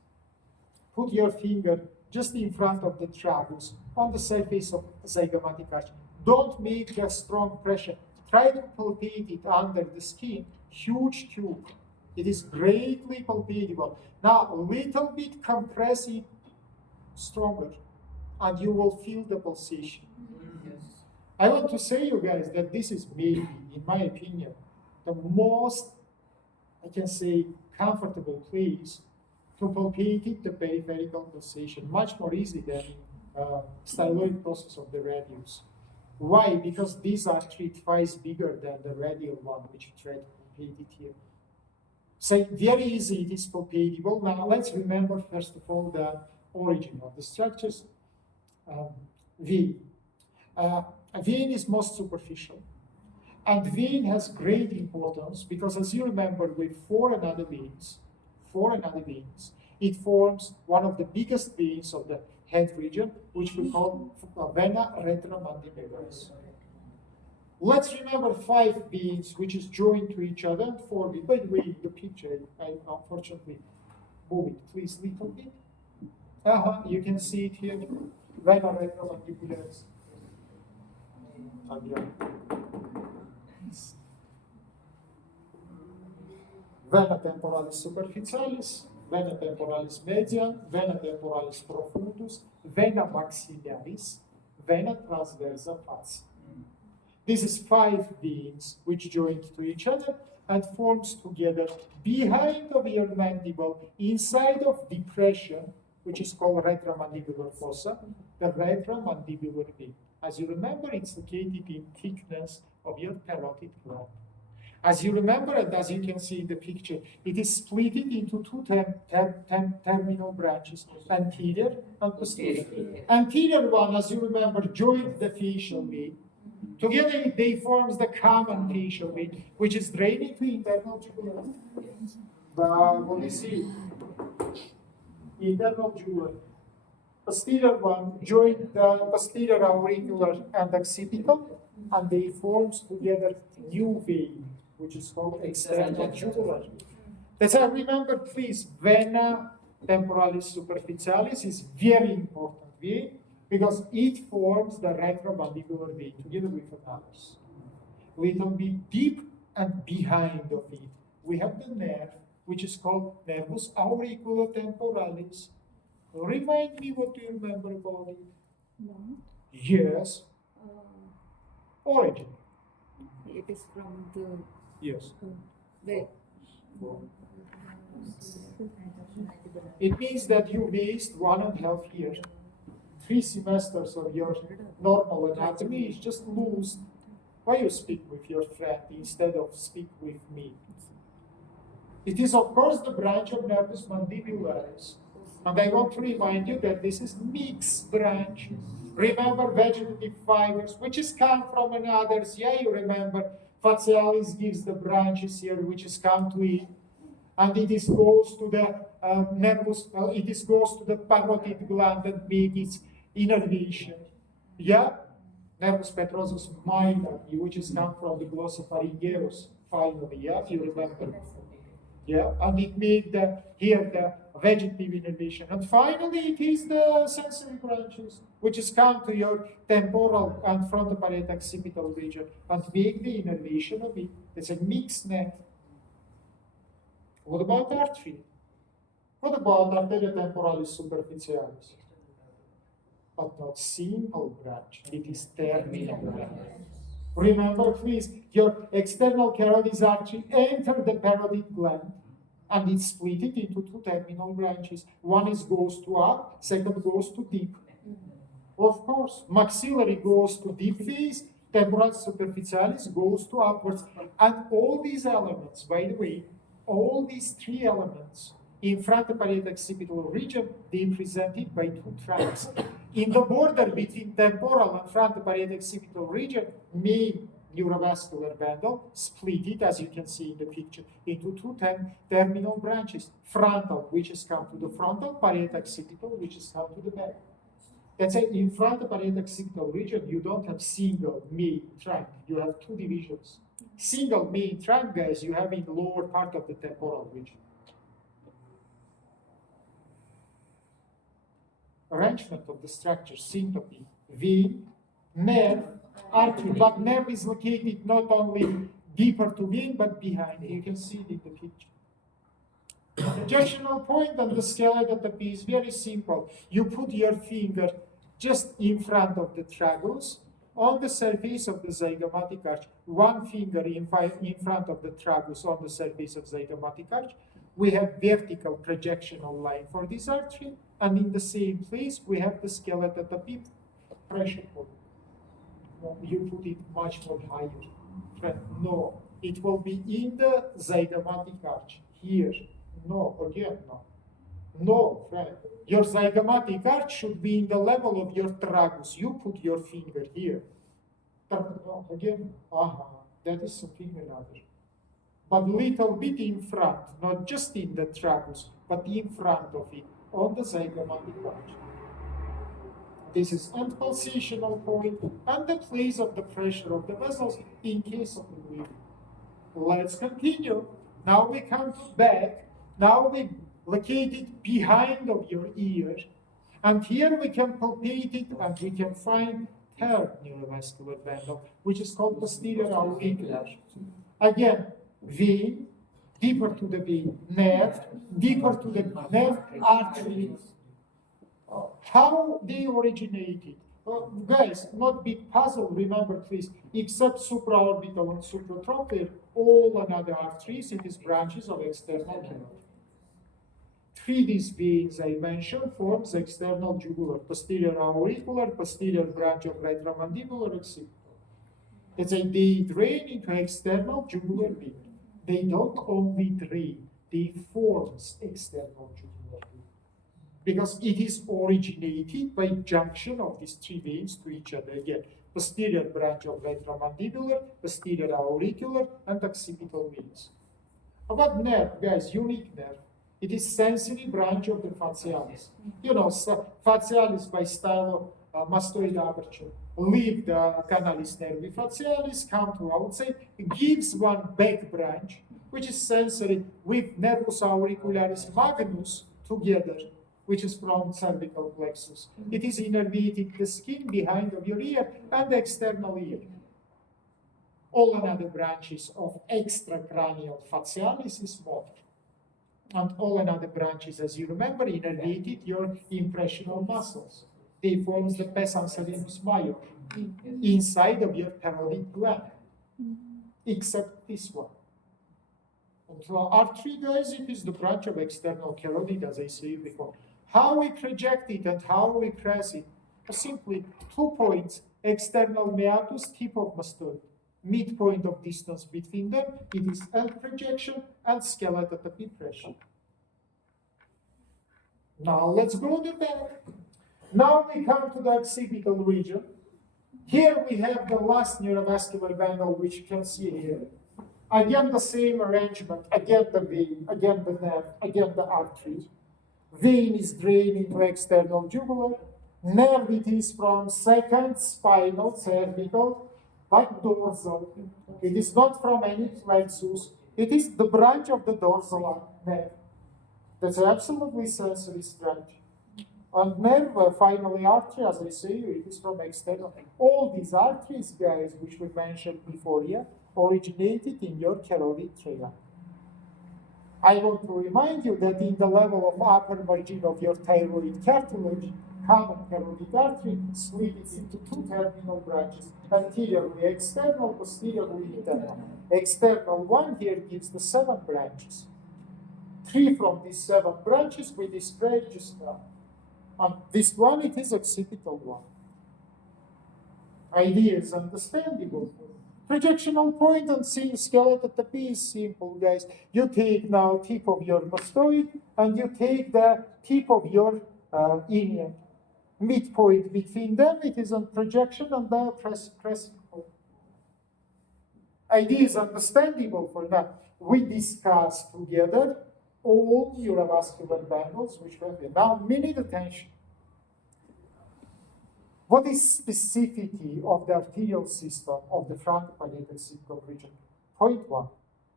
put your finger just in front of the tragus on the surface of zygomatic arch. Don't make a strong pressure. Try to palpate it under the skin, huge tube. It is greatly palpatable. Now a little bit compress it stronger, and you will feel the pulsation. Yes. I want to say, you guys, that this is maybe, in my opinion, the most, I can say, comfortable place to palpate the peripheral pulsation, much more easy than styloid process of the radius. Why? Because these are twice bigger than the radial one, which you try to palpate it here. So very easy, it is palpable. Now let's remember first of all the origin of the structures. Vein. Vein is most superficial. And vein has great importance because, as you remember, with four and other veins, it forms one of the biggest veins of the head region, which we call vena retromandibuloris. Let's remember 5 veins which is joined to each other and form it. By the way, the picture, I unfortunately move it, please, little bit. You can see it here. Vena retromandibuloris. Vena temporalis superficialis, vena temporalis media, vena temporalis profundus, vena maxillaris, vena transversa facie. This is 5 veins which join to each other and forms together behind of your mandible, inside of depression, which is called retromandibular fossa, the retromandibular vein. As you remember, it's located in thickness of your parotid gland. As you remember, and as you can see in the picture, it is split into 2 terminal branches, anterior and posterior. Anterior one, as you remember, joins the facial vein. Together they forms the common facial vein, which is draining to internal jugular. What you see? Internal jugular. Posterior one join the posterior auricular and occipital, and they forms together new vein, which is called external jugular. That's why remember, please, vena temporalis superficialis is very important vein because it forms the retromandibular vein together with others. Little bit deep and behind of it, we have the nerve, which is called nervus auriculotemporalis. Remind me what do you remember about it? No. Yes. Origin. It is from the Yes. where? It means that you waste 1.5 years. 3 semesters of your normal anatomy is just lost. Why you speak with your friend instead of speak with me? It is of course the branch of nervus mandibularis. And I want to remind you that this is mixed branch. Remember vegetative fibers, which is come from another. Yeah, you remember facialis gives the branches here, which is come to it. And it is goes to the nervus, it is goes to the parotid gland that makes its innervation. Yeah? Nervus petrosus minor, which is come from the glossopharyngeus, finally, yeah? You remember? Yeah, and it made the vegetative innervation. And finally, it is the sensory branches, which is come to your temporal and fronto-parieto-occipital region and make the innervation of it. It's a mixed net. What about artery? What about arteria temporalis superficialis? But not simple branch, it is terminal branch. Remember, please, your external carotis artery enters the parotid gland and it's split it into 2 terminal branches. One is goes to up, second goes to deep. Of course, maxillary goes to deep phase, temporalis superficialis goes to upwards. And all these elements, by the way, all these 3 elements in fronto-parieto-occipital region, they presented by 2 tracks. In the border between temporal and fronto-parieto-occipital region, main neurovascular bundle split it, as you can see in the picture, into 2 terminal branches. Frontal, which is come to the frontal, parieto-occipital, which is come to the back. That's why in fronto-parieto-occipital region, you don't have single main trunk, you have 2 divisions. Single main trunk, guys, you have in the lower part of the temporal region. Arrangement of the structure, syncope, vein, nerve, artery, but nerve is located not only deeper to vein, but behind. You can see it in the picture. The junctional point on the skeleton is very simple. You put your finger just in front of the tragus, on the surface of the zygomatic arch. One finger in front of the tragus on the surface of zygomatic arch. We have vertical projectional line for this artery, and in the same place we have the skeleton pressure point. You put it much more higher. No, it will be in the zygomatic arch here. No, again, no. No, friend. Your zygomatic arch should be in the level of your tragus. You put your finger here. No, again, that is something another. But little bit in front, not just in the tragus, but in front of it, on the zygomatic arch. This is end pulsational point and the place of the pressure of the vessels in case of the bleeding. Let's continue. Now we come back. Now we locate it behind of your ear. And here we can palpate it and we can find third neurovascular bundle, which is called posterior auricular. Again, vein, deeper to the vein, nerve, deeper to the nerve, artery. How they originated? Guys, not big puzzle, remember please, except supraorbital and supratrochlear, all another arteries, it is branches of external canal. Three these veins I mentioned forms external jugular, posterior auricular, posterior branch of retromandibular occipital. It's a they drain into external jugular vein. They don't only drain, they forms external jugular vein. Because it is originated by junction of these three veins to each other. Again, posterior branch of retromandibular, posterior auricular, and occipital veins. About nerve, guys, unique nerve. It is sensory branch of the facialis. You know, facialis by style of mastoid aperture. Leave the canalis nervi facialis, come to outside, gives one back branch, which is sensory with nervus auricularis magnus together, which is from cervical plexus. It is innervating the skin behind of your ear and the external ear. All another branches of extracranial facialis is motor. And all another branches, as you remember, innervated your impressional muscles. They form the pes anserinus major inside of your parotid gland, except this one. And so artery, guys, it is the branch of external carotid, as I said before. How we project it and how we press it are simply 2 points, external meatus, tip of mastoid. Midpoint of distance between them, it is end projection and skeletotopy pressure. Now let's go to the back. Now we come to the occipital region. Here we have the last neurovascular bundle, which you can see here. Again, the same arrangement. Again, the vein. Again, the nerve. Again, the artery. Vein is drained into external jugular. Nerve, it is from second spinal, cervical, but dorsal. It is not from any plexus. It is the branch of the dorsal nerve. That's absolutely sensory branch. And nerve, finally artery, as I say, it is from external. All these arteries, guys, which we mentioned before here, originated in your carotid trachea. I want to remind you that in the level of upper margin of your thyroid cartilage, common carotid artery split it into 2 terminal branches, anteriorly external, posteriorly internal. External one here gives the 7 branches. 3 from these 7 branches we described just now. And this one, it is occipital one. Idea is understandable. Projectional point and skeletotopy is simple, guys. You take now tip of your mastoid and you take the tip of your ilium. Midpoint between them, it is on projection and the pressing point. Idea is understandable for now. We discussed together all neurovascular bundles which we have here. Now, minute attention. What is specificity of the arterial system of the fronto-parieto-occipital region? Point 1,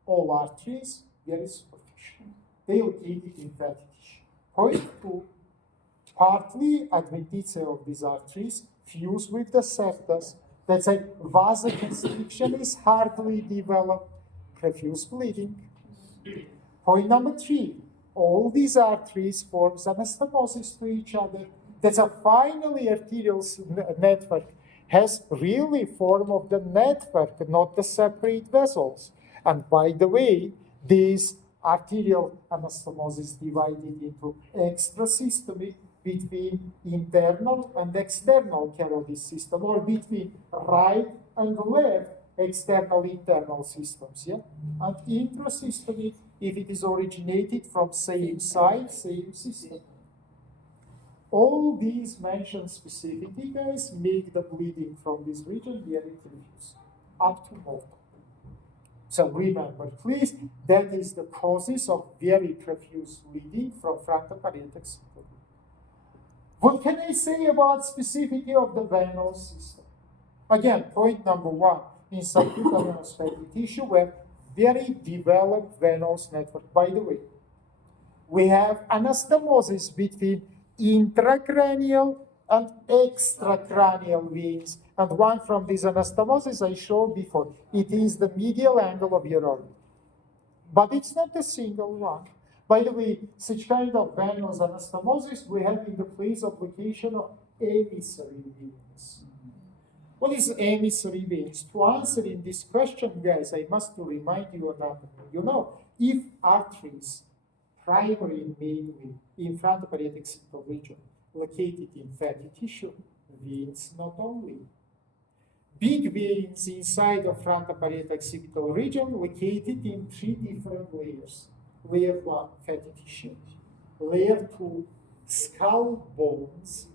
all arteries very superficial. They located in fatty tissue. Point 2, partly adventitia of these arteries fuse with the septus. That's a vasoconstriction is hardly developed, profuse bleeding. Point number 3, all these arteries form anastomosis to each other. That's a finally arterial network has really form of the network, not the separate vessels. And by the way, these arterial anastomosis divided into extrasystemic between internal and external carotid system, or between right and left external, internal systems, yeah? And intrasystemic if it is originated from same site, same system. All these mentioned specificity, guys, make the bleeding from this region very diffuse, up to mortal. So remember, please, that is the causes of very profuse bleeding from fronto-parieto-occipital. What can I say about specificity of the venous system? Again, point number one, in subcutaneous fatty tissue, we have very developed venous network. By the way, we have anastomosis between intracranial and extracranial veins. And one from these anastomosis I showed before. It is the medial angle of your orbit. But it's not a single one. By the way, such kind of venous anastomosis we have in the place of location of emissary veins. What is emissary veins? To answer in this question, guys, I must remind you another thing. You know, if arteries, primary and mainly in fronto-parieto-occipital region, located in fatty tissue, veins not only. Big veins inside of fronto-parieto-occipital region located in 3 different layers. Layer 1, fatty tissue. Layer 2, skull bones.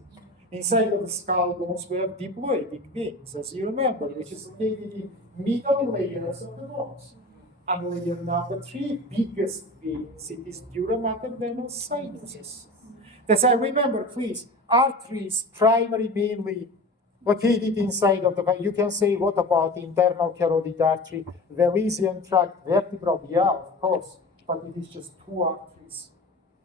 Inside of the skull bones, we have diploidic veins, as you remember, which is located in middle layers of the bones. And layer number 3, biggest veins, it is dura mater venous sinuses. That's I remember, please, arteries, primary mainly located inside of the, you can say, what about the internal carotid artery, Velesian tract, vertebral, yeah, of course, but it is just 2 arteries,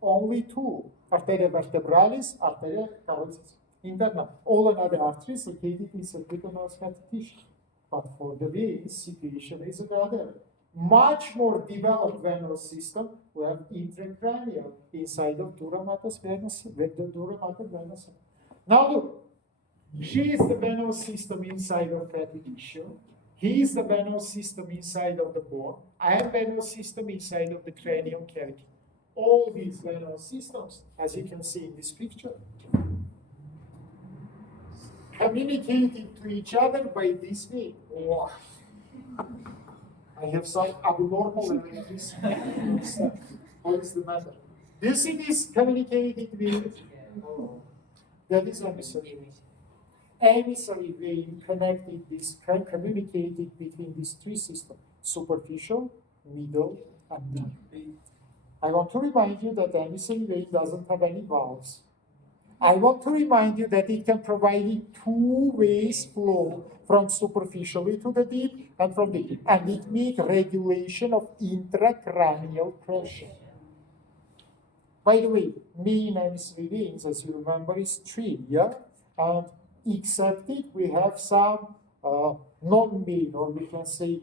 only 2, arteria vertebralis, arteria carotid internal. All other arteries located in subcutaneous fatty tissue. But for the veins, situation is another. Much more developed venous system, we have intracranial inside of dura mater venous. Now look, she is the venous system inside of fatty tissue. He is the venous system inside of the bone. I have venous system inside of the cranial cavity. All these venous systems, as you can see in this picture, communicating to each other by this way. Wow. I have some abnormal energies. What is the matter? Do you see this communicated with? Oh, that is emissary vein. Emissary vein connected this, communicated between these 3 systems: superficial, middle, and deep. I want to remind you that emissary vein doesn't have any valves. I want to remind you that it can provide a 2-way flow from superficially to the deep and from the deep. And it makes regulation of intracranial pressure. By the way, main emissary veins, as you remember, is 3, yeah? And except it, we have some non-main, or we can say,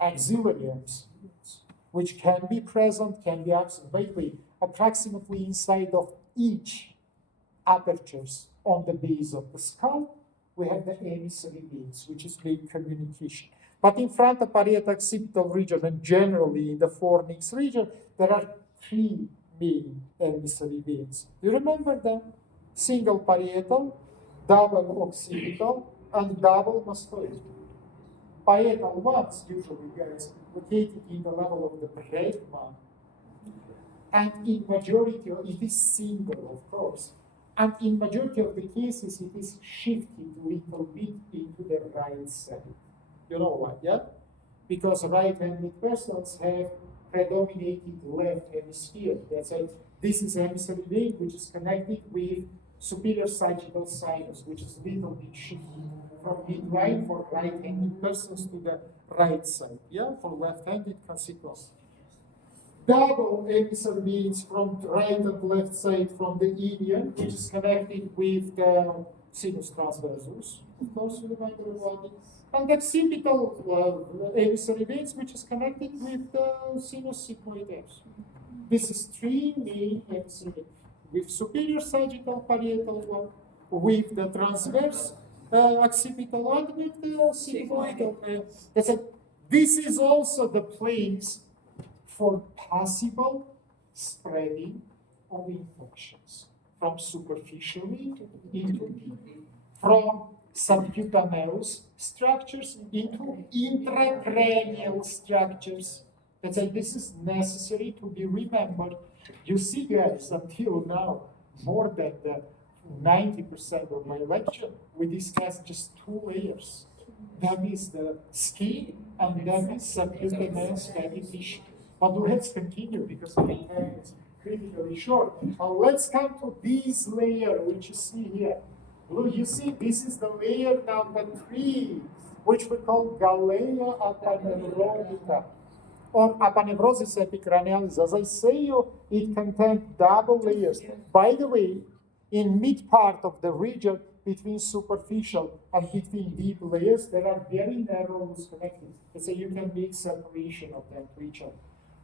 auxiliary emissary, which can be present, can be absent. By the way, approximately inside of each apertures on the base of the skull, we have the emissary veins, which is main communication. But in fronto-parieto-occipital region and generally in the fornix region, there are 3 main emissary veins. You remember them? Single parietal, double occipital, and double mastoid. Parietal ones usually, guys, located in the level of the bradman. And in majority, it is single, of course. And in majority of the cases, it is shifted a little bit into the right side. You know why, yeah? Because right-handed persons have predominated left hemisphere. That's why this is emissary vein, which is connected with superior sagittal sinus, which is a little bit shifted from midline for right-handed persons to the right side, yeah? For left-handed, consequence. Double emissary veins from right and left side from the ilium, which is connected with the sinus transversus. Of course, you remember about it. And occipital emissary veins, which is connected with the sinus sigmoideus. This is 3 main emissary veins, with superior sagittal parietal one, with the transverse occipital one, with the sigmoidal. That's it. This is also the place for possible spreading of infections from superficially into deep, from subcutaneous structures into intracranial structures. Let's say this is necessary to be remembered. You see, guys, until now, more than the 90% of my lecture, we discussed just two layers. That is the skin and that is subcutaneous fatty tissue. But let's continue because my time is critically short. Now let's come to this layer which you see here. Look, you see, this is the layer number 3, which we call Galea aponeurotica, or aponeurosis epicranialis. As I say, it contains double layers. By the way, in mid part of the region between superficial and between deep layers, there are very narrow loose connections. So you can make separation of them to each other.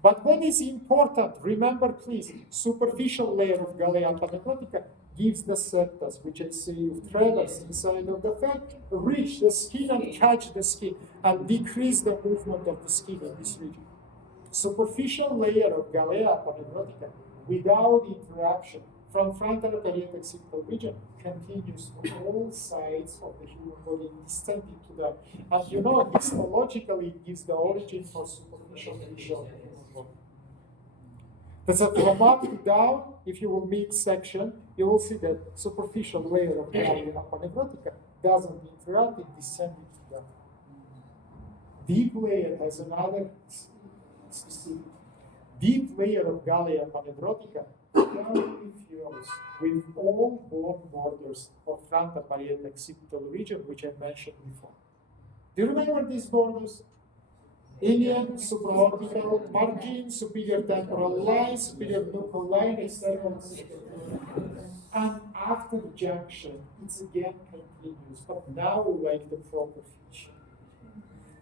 But what is important, remember please, superficial layer of Galea aponeurotica gives the septas, which I say you traverse inside of the fat, reach the skin and catch the skin, and decrease the movement of the skin in this region. Superficial layer of Galea aponeurotica without interruption from fronto-parieto-occipital region continues to all sides of the human body, descending to them. And you know, histologically, it gives the origin for superficial tissue of the human body. That's a from up to down. If you will make section, you will see that superficial layer of Galea aponeurotica doesn't interrupt, it descending to them. Deep layer has another specific. Deep layer of Galea aponeurotica firmly fused with all bone borders of fronto-parieto-occipital region, which I mentioned before. Do you remember these borders? Ilium, supraorbital margin, superior temporal line, superior nuchal line, external. And after junction, it's again continuous, but now like the proper feature.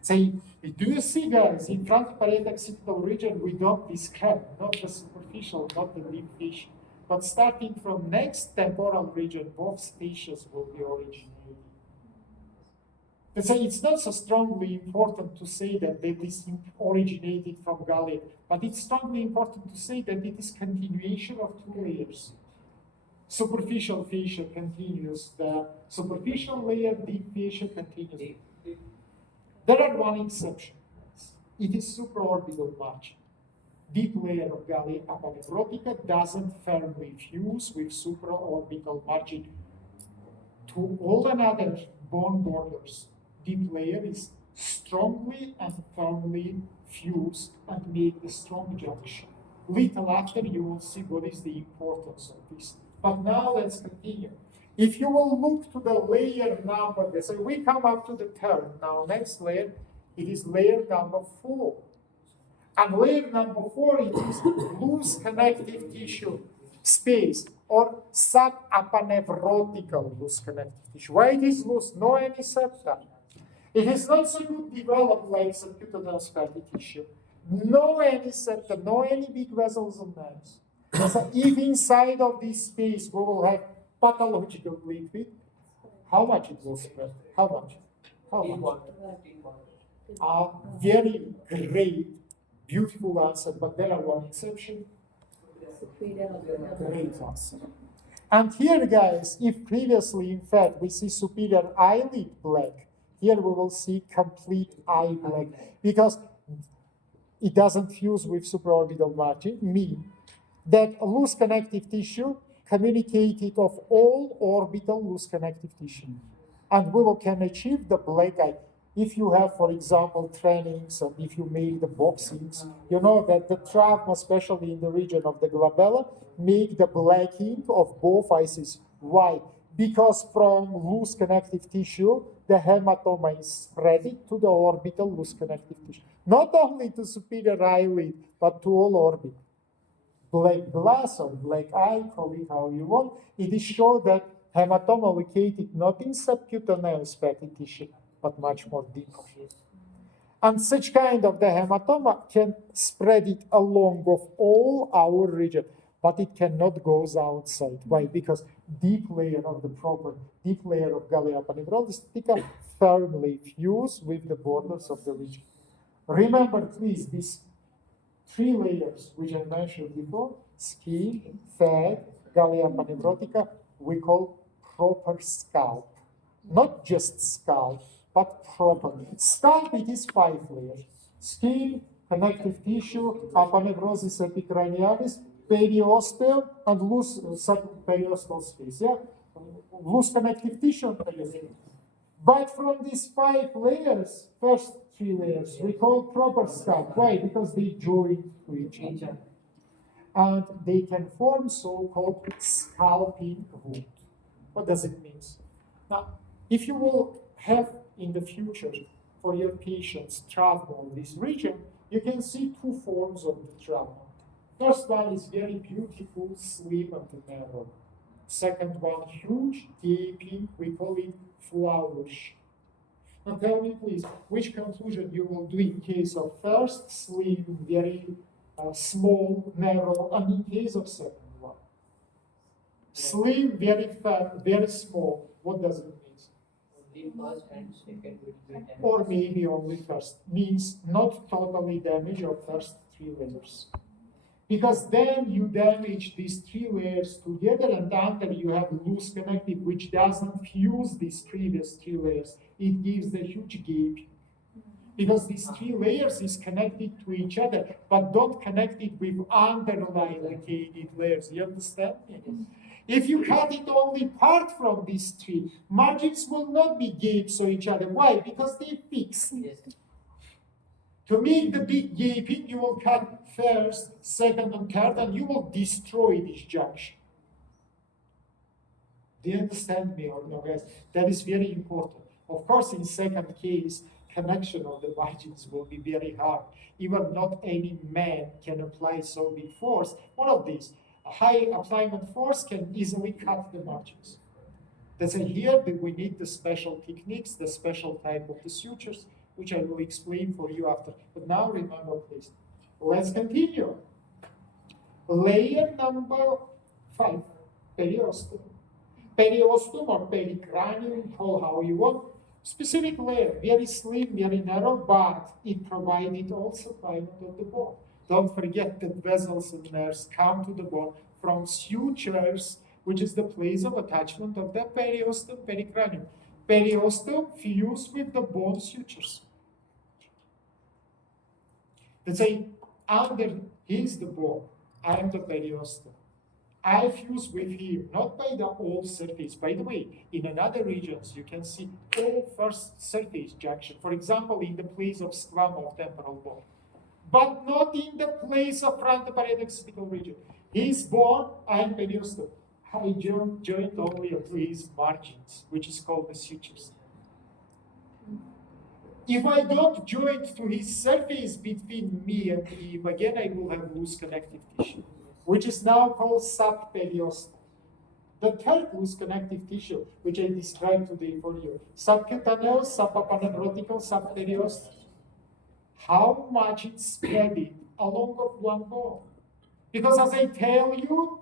Say, do you see, guys, in fronto-parieto-occipital region, we don't describe, not the superficial, not the deep feature, but starting from next temporal region, both species will be originated. Let's say it's not so strongly important to say that it is originated from Galea, but it's strongly important to say that it is continuation of two layers. Superficial fascia continues, the superficial layer, deep fascia continues. There are one exception. It is supraorbital margin. Deep layer of Galea aponeurotica doesn't firmly fuse with supraorbital margin to all another bone borders. Deep layer is strongly and firmly fused and make the strong junction. Little after you will see what is the importance of this. But now let's continue. If you will look to the layer number, so we come up to the third. Now next layer, it is layer number 4. And layer number 4, it is loose connective tissue space or subaponeurotical loose connective tissue. Why it is loose? No any septa. It is not so good developed like subcutaneous fatty tissue. No any septa, no any big vessels and nerves. So if inside of this space we will have pathological liquid, how much it will spread? How much? How much? Very great, beautiful answer, but there are one exception. Great answer. And here, guys, if previously, in fact, we see superior eyelid black, here we will see complete eye black, because it doesn't fuse with supraorbital margin, mean that loose connective tissue communicated of all orbital loose connective tissue. And we can achieve the black eye. If you have, for example, trainings and if you make the boxings, you know that the trauma, especially in the region of the glabella, make the blacking of both eyes. Why? Because from loose connective tissue, the hematoma is spreading to the orbital loose connective tissue. Not only to superior eyelid, but to all orbit. Black glass or black eye, call it how you want, it is shown that hematoma located not in subcutaneous fatty tissue, but much more deeper. And such kind of the hematoma can spread it along of all our region, but it cannot go outside. Why? Because deep layer of the proper, deep layer of Galea aponeurotica firmly fuse with the borders of the region. Remember, please, these 3 layers, which I mentioned before, skin, fat, Galea aponeurotica, we call proper scalp. not just scalp, but properly. Scalp, it is 5 layers. Skin, connective tissue, aponeurosis epicranialis, periosteum, and loose subperiosteal space. Yeah? Loose connective tissue and periosteum. But from these 5 layers, first 3 layers, we call proper scalp. Why? Because they join to each other. And they can form so-called scalping wound. What does it mean? Now, if you will have in the future for your patients trauma on this region, you can see 2 forms of the trauma. First one is very beautiful, slim and narrow. Second one, huge, gaping, we call it flourish. Now tell me please, which conclusion you will do in case of first, slim, very small, narrow, and in case of second one? Slim, very fat, very small. What does it mean? Only first and second will be damaged. Or maybe only first. Means not totally damage of first 3 layers. Because then you damage these 3 layers together, and under you have loose connective, which doesn't fuse these previous 3 layers. It gives a huge gap. Because these 3 layers is connected to each other, but don't connect it with underlying located layers. You understand? If you cut it only part from these 3, margins will not be gaps to each other. Why? Because they fix. Yes. To make the big gaping, you will cut first, second, and third, and you will destroy this junction. Do you understand me or no, guys? That is very important. Of course, in second case, connection of the margins will be very hard. Even not any man can apply so big force. One of these, a high applyment force can easily cut the margins. That's why here we need the special techniques, the special type of the sutures, which I will explain for you after. But now remember, please. Let's continue. Layer number 5, periosteum. Periosteum or pericranium, call how you want. Specific layer, very slim, very narrow, but it provided also climate of the bone. Don't forget that vessels and nerves come to the bone from sutures, which is the place of attachment of the periosteum, pericranium. Periosteum fuse with the bone sutures. Let's say under is the bone, I am the periosteum. I fuse with him, not by the whole surface. By the way, in another regions, you can see all first surface junction. For example, in the place of squamous of temporal bone, but not in the place of fronto-parieto-occipital region. His bone, I am periosteum. I joint only to his margins, which is called the sutures. If I don't join to his surface between me and him, again I will have loose connective tissue, which is now called subperiosteum. The third loose connective tissue, which I described today for you, subcutaneous, subaponeurotical, subperiosteum. How much it's spreading along of one bone? Because as I tell you,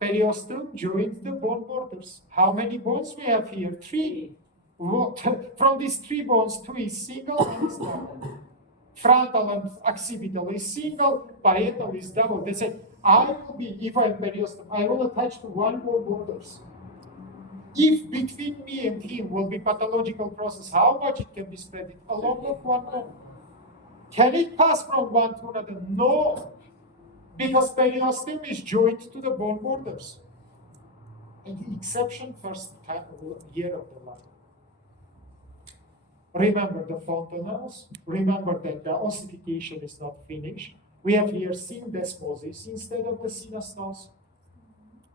periosteum joins the bone borders. How many bones we have here? 3. From these 3 bones, 2 is single and is double. Frontal and occipital is single, parietal is double. They said, I will be, if I am periosteum, I will attach to one bone borders. If between me and him will be pathological process, how much it can be spread along with one bone? Can it pass from one to another? No, because periosteum is joined to the bone borders. And the exception first year of the life. Remember the fontanelles. Remember that the ossification is not finished. We have here syndesmosis instead of the synastosis.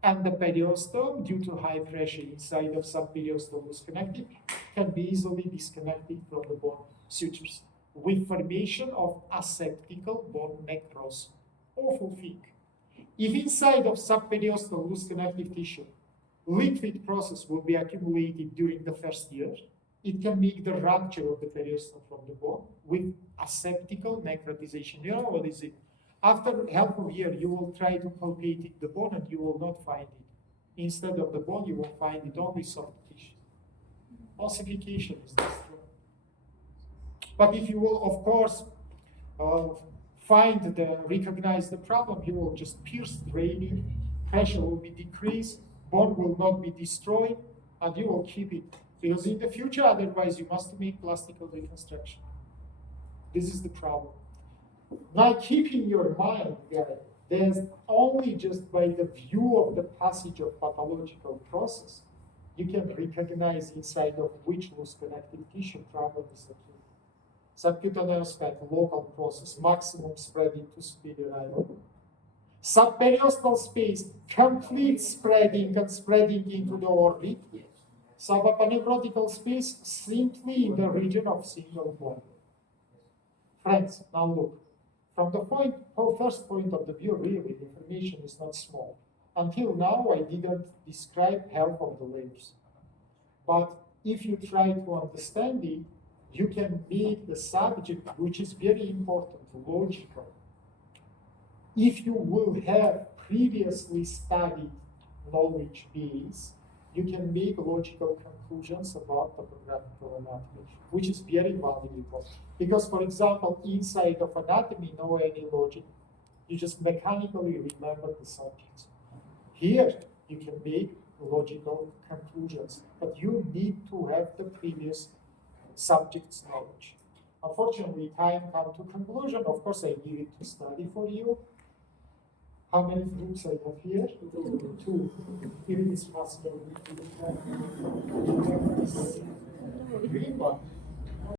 And the periosteum, due to high pressure inside of subperiosteal loose connective, can be easily disconnected from the bone sutures with formation of aseptical bone necrosis. Awful thing. If inside of subperiosteal loose connective tissue, liquid process will be accumulated during the first year, it can make the rupture of the periosteum from the bone with aseptical necrotization. You know what is it? After half of a year, you will try to palpate the bone and you will not find it. Instead of the bone, you will find it only soft tissue. Ossification is destroyed. But if you will, of course, recognize the problem, you will just pierce, drain it, pressure will be decreased, bone will not be destroyed, and you will keep it. Because in the future, otherwise, you must make plastical reconstruction. This is the problem. Now, keep in your mind that there's only just by the view of the passage of pathological process, you can recognize inside of which loose connective tissue problem is acute. Subcutaneous fat, local process, maximum spreading to superior iron. Subperiosteal space, complete spreading and spreading into the orbit. Subaponeurotical space, simply in the region of single bone. Friends, now look. From the first point of the view, really, the information is not small. Until now, I didn't describe half of the layers. But if you try to understand it, you can make the subject, which is very important, logical. If you will have previously studied knowledge base, you can make logical conclusions about topographical anatomy, which is very valuable. Because, for example, inside of anatomy, no any logic. You just mechanically remember the subjects. Here, you can make logical conclusions, but you need to have the previous subject's knowledge. Unfortunately, time comes to conclusion. Of course, I give it to study for you. How many groups I have here? Two. If it is possible, green one.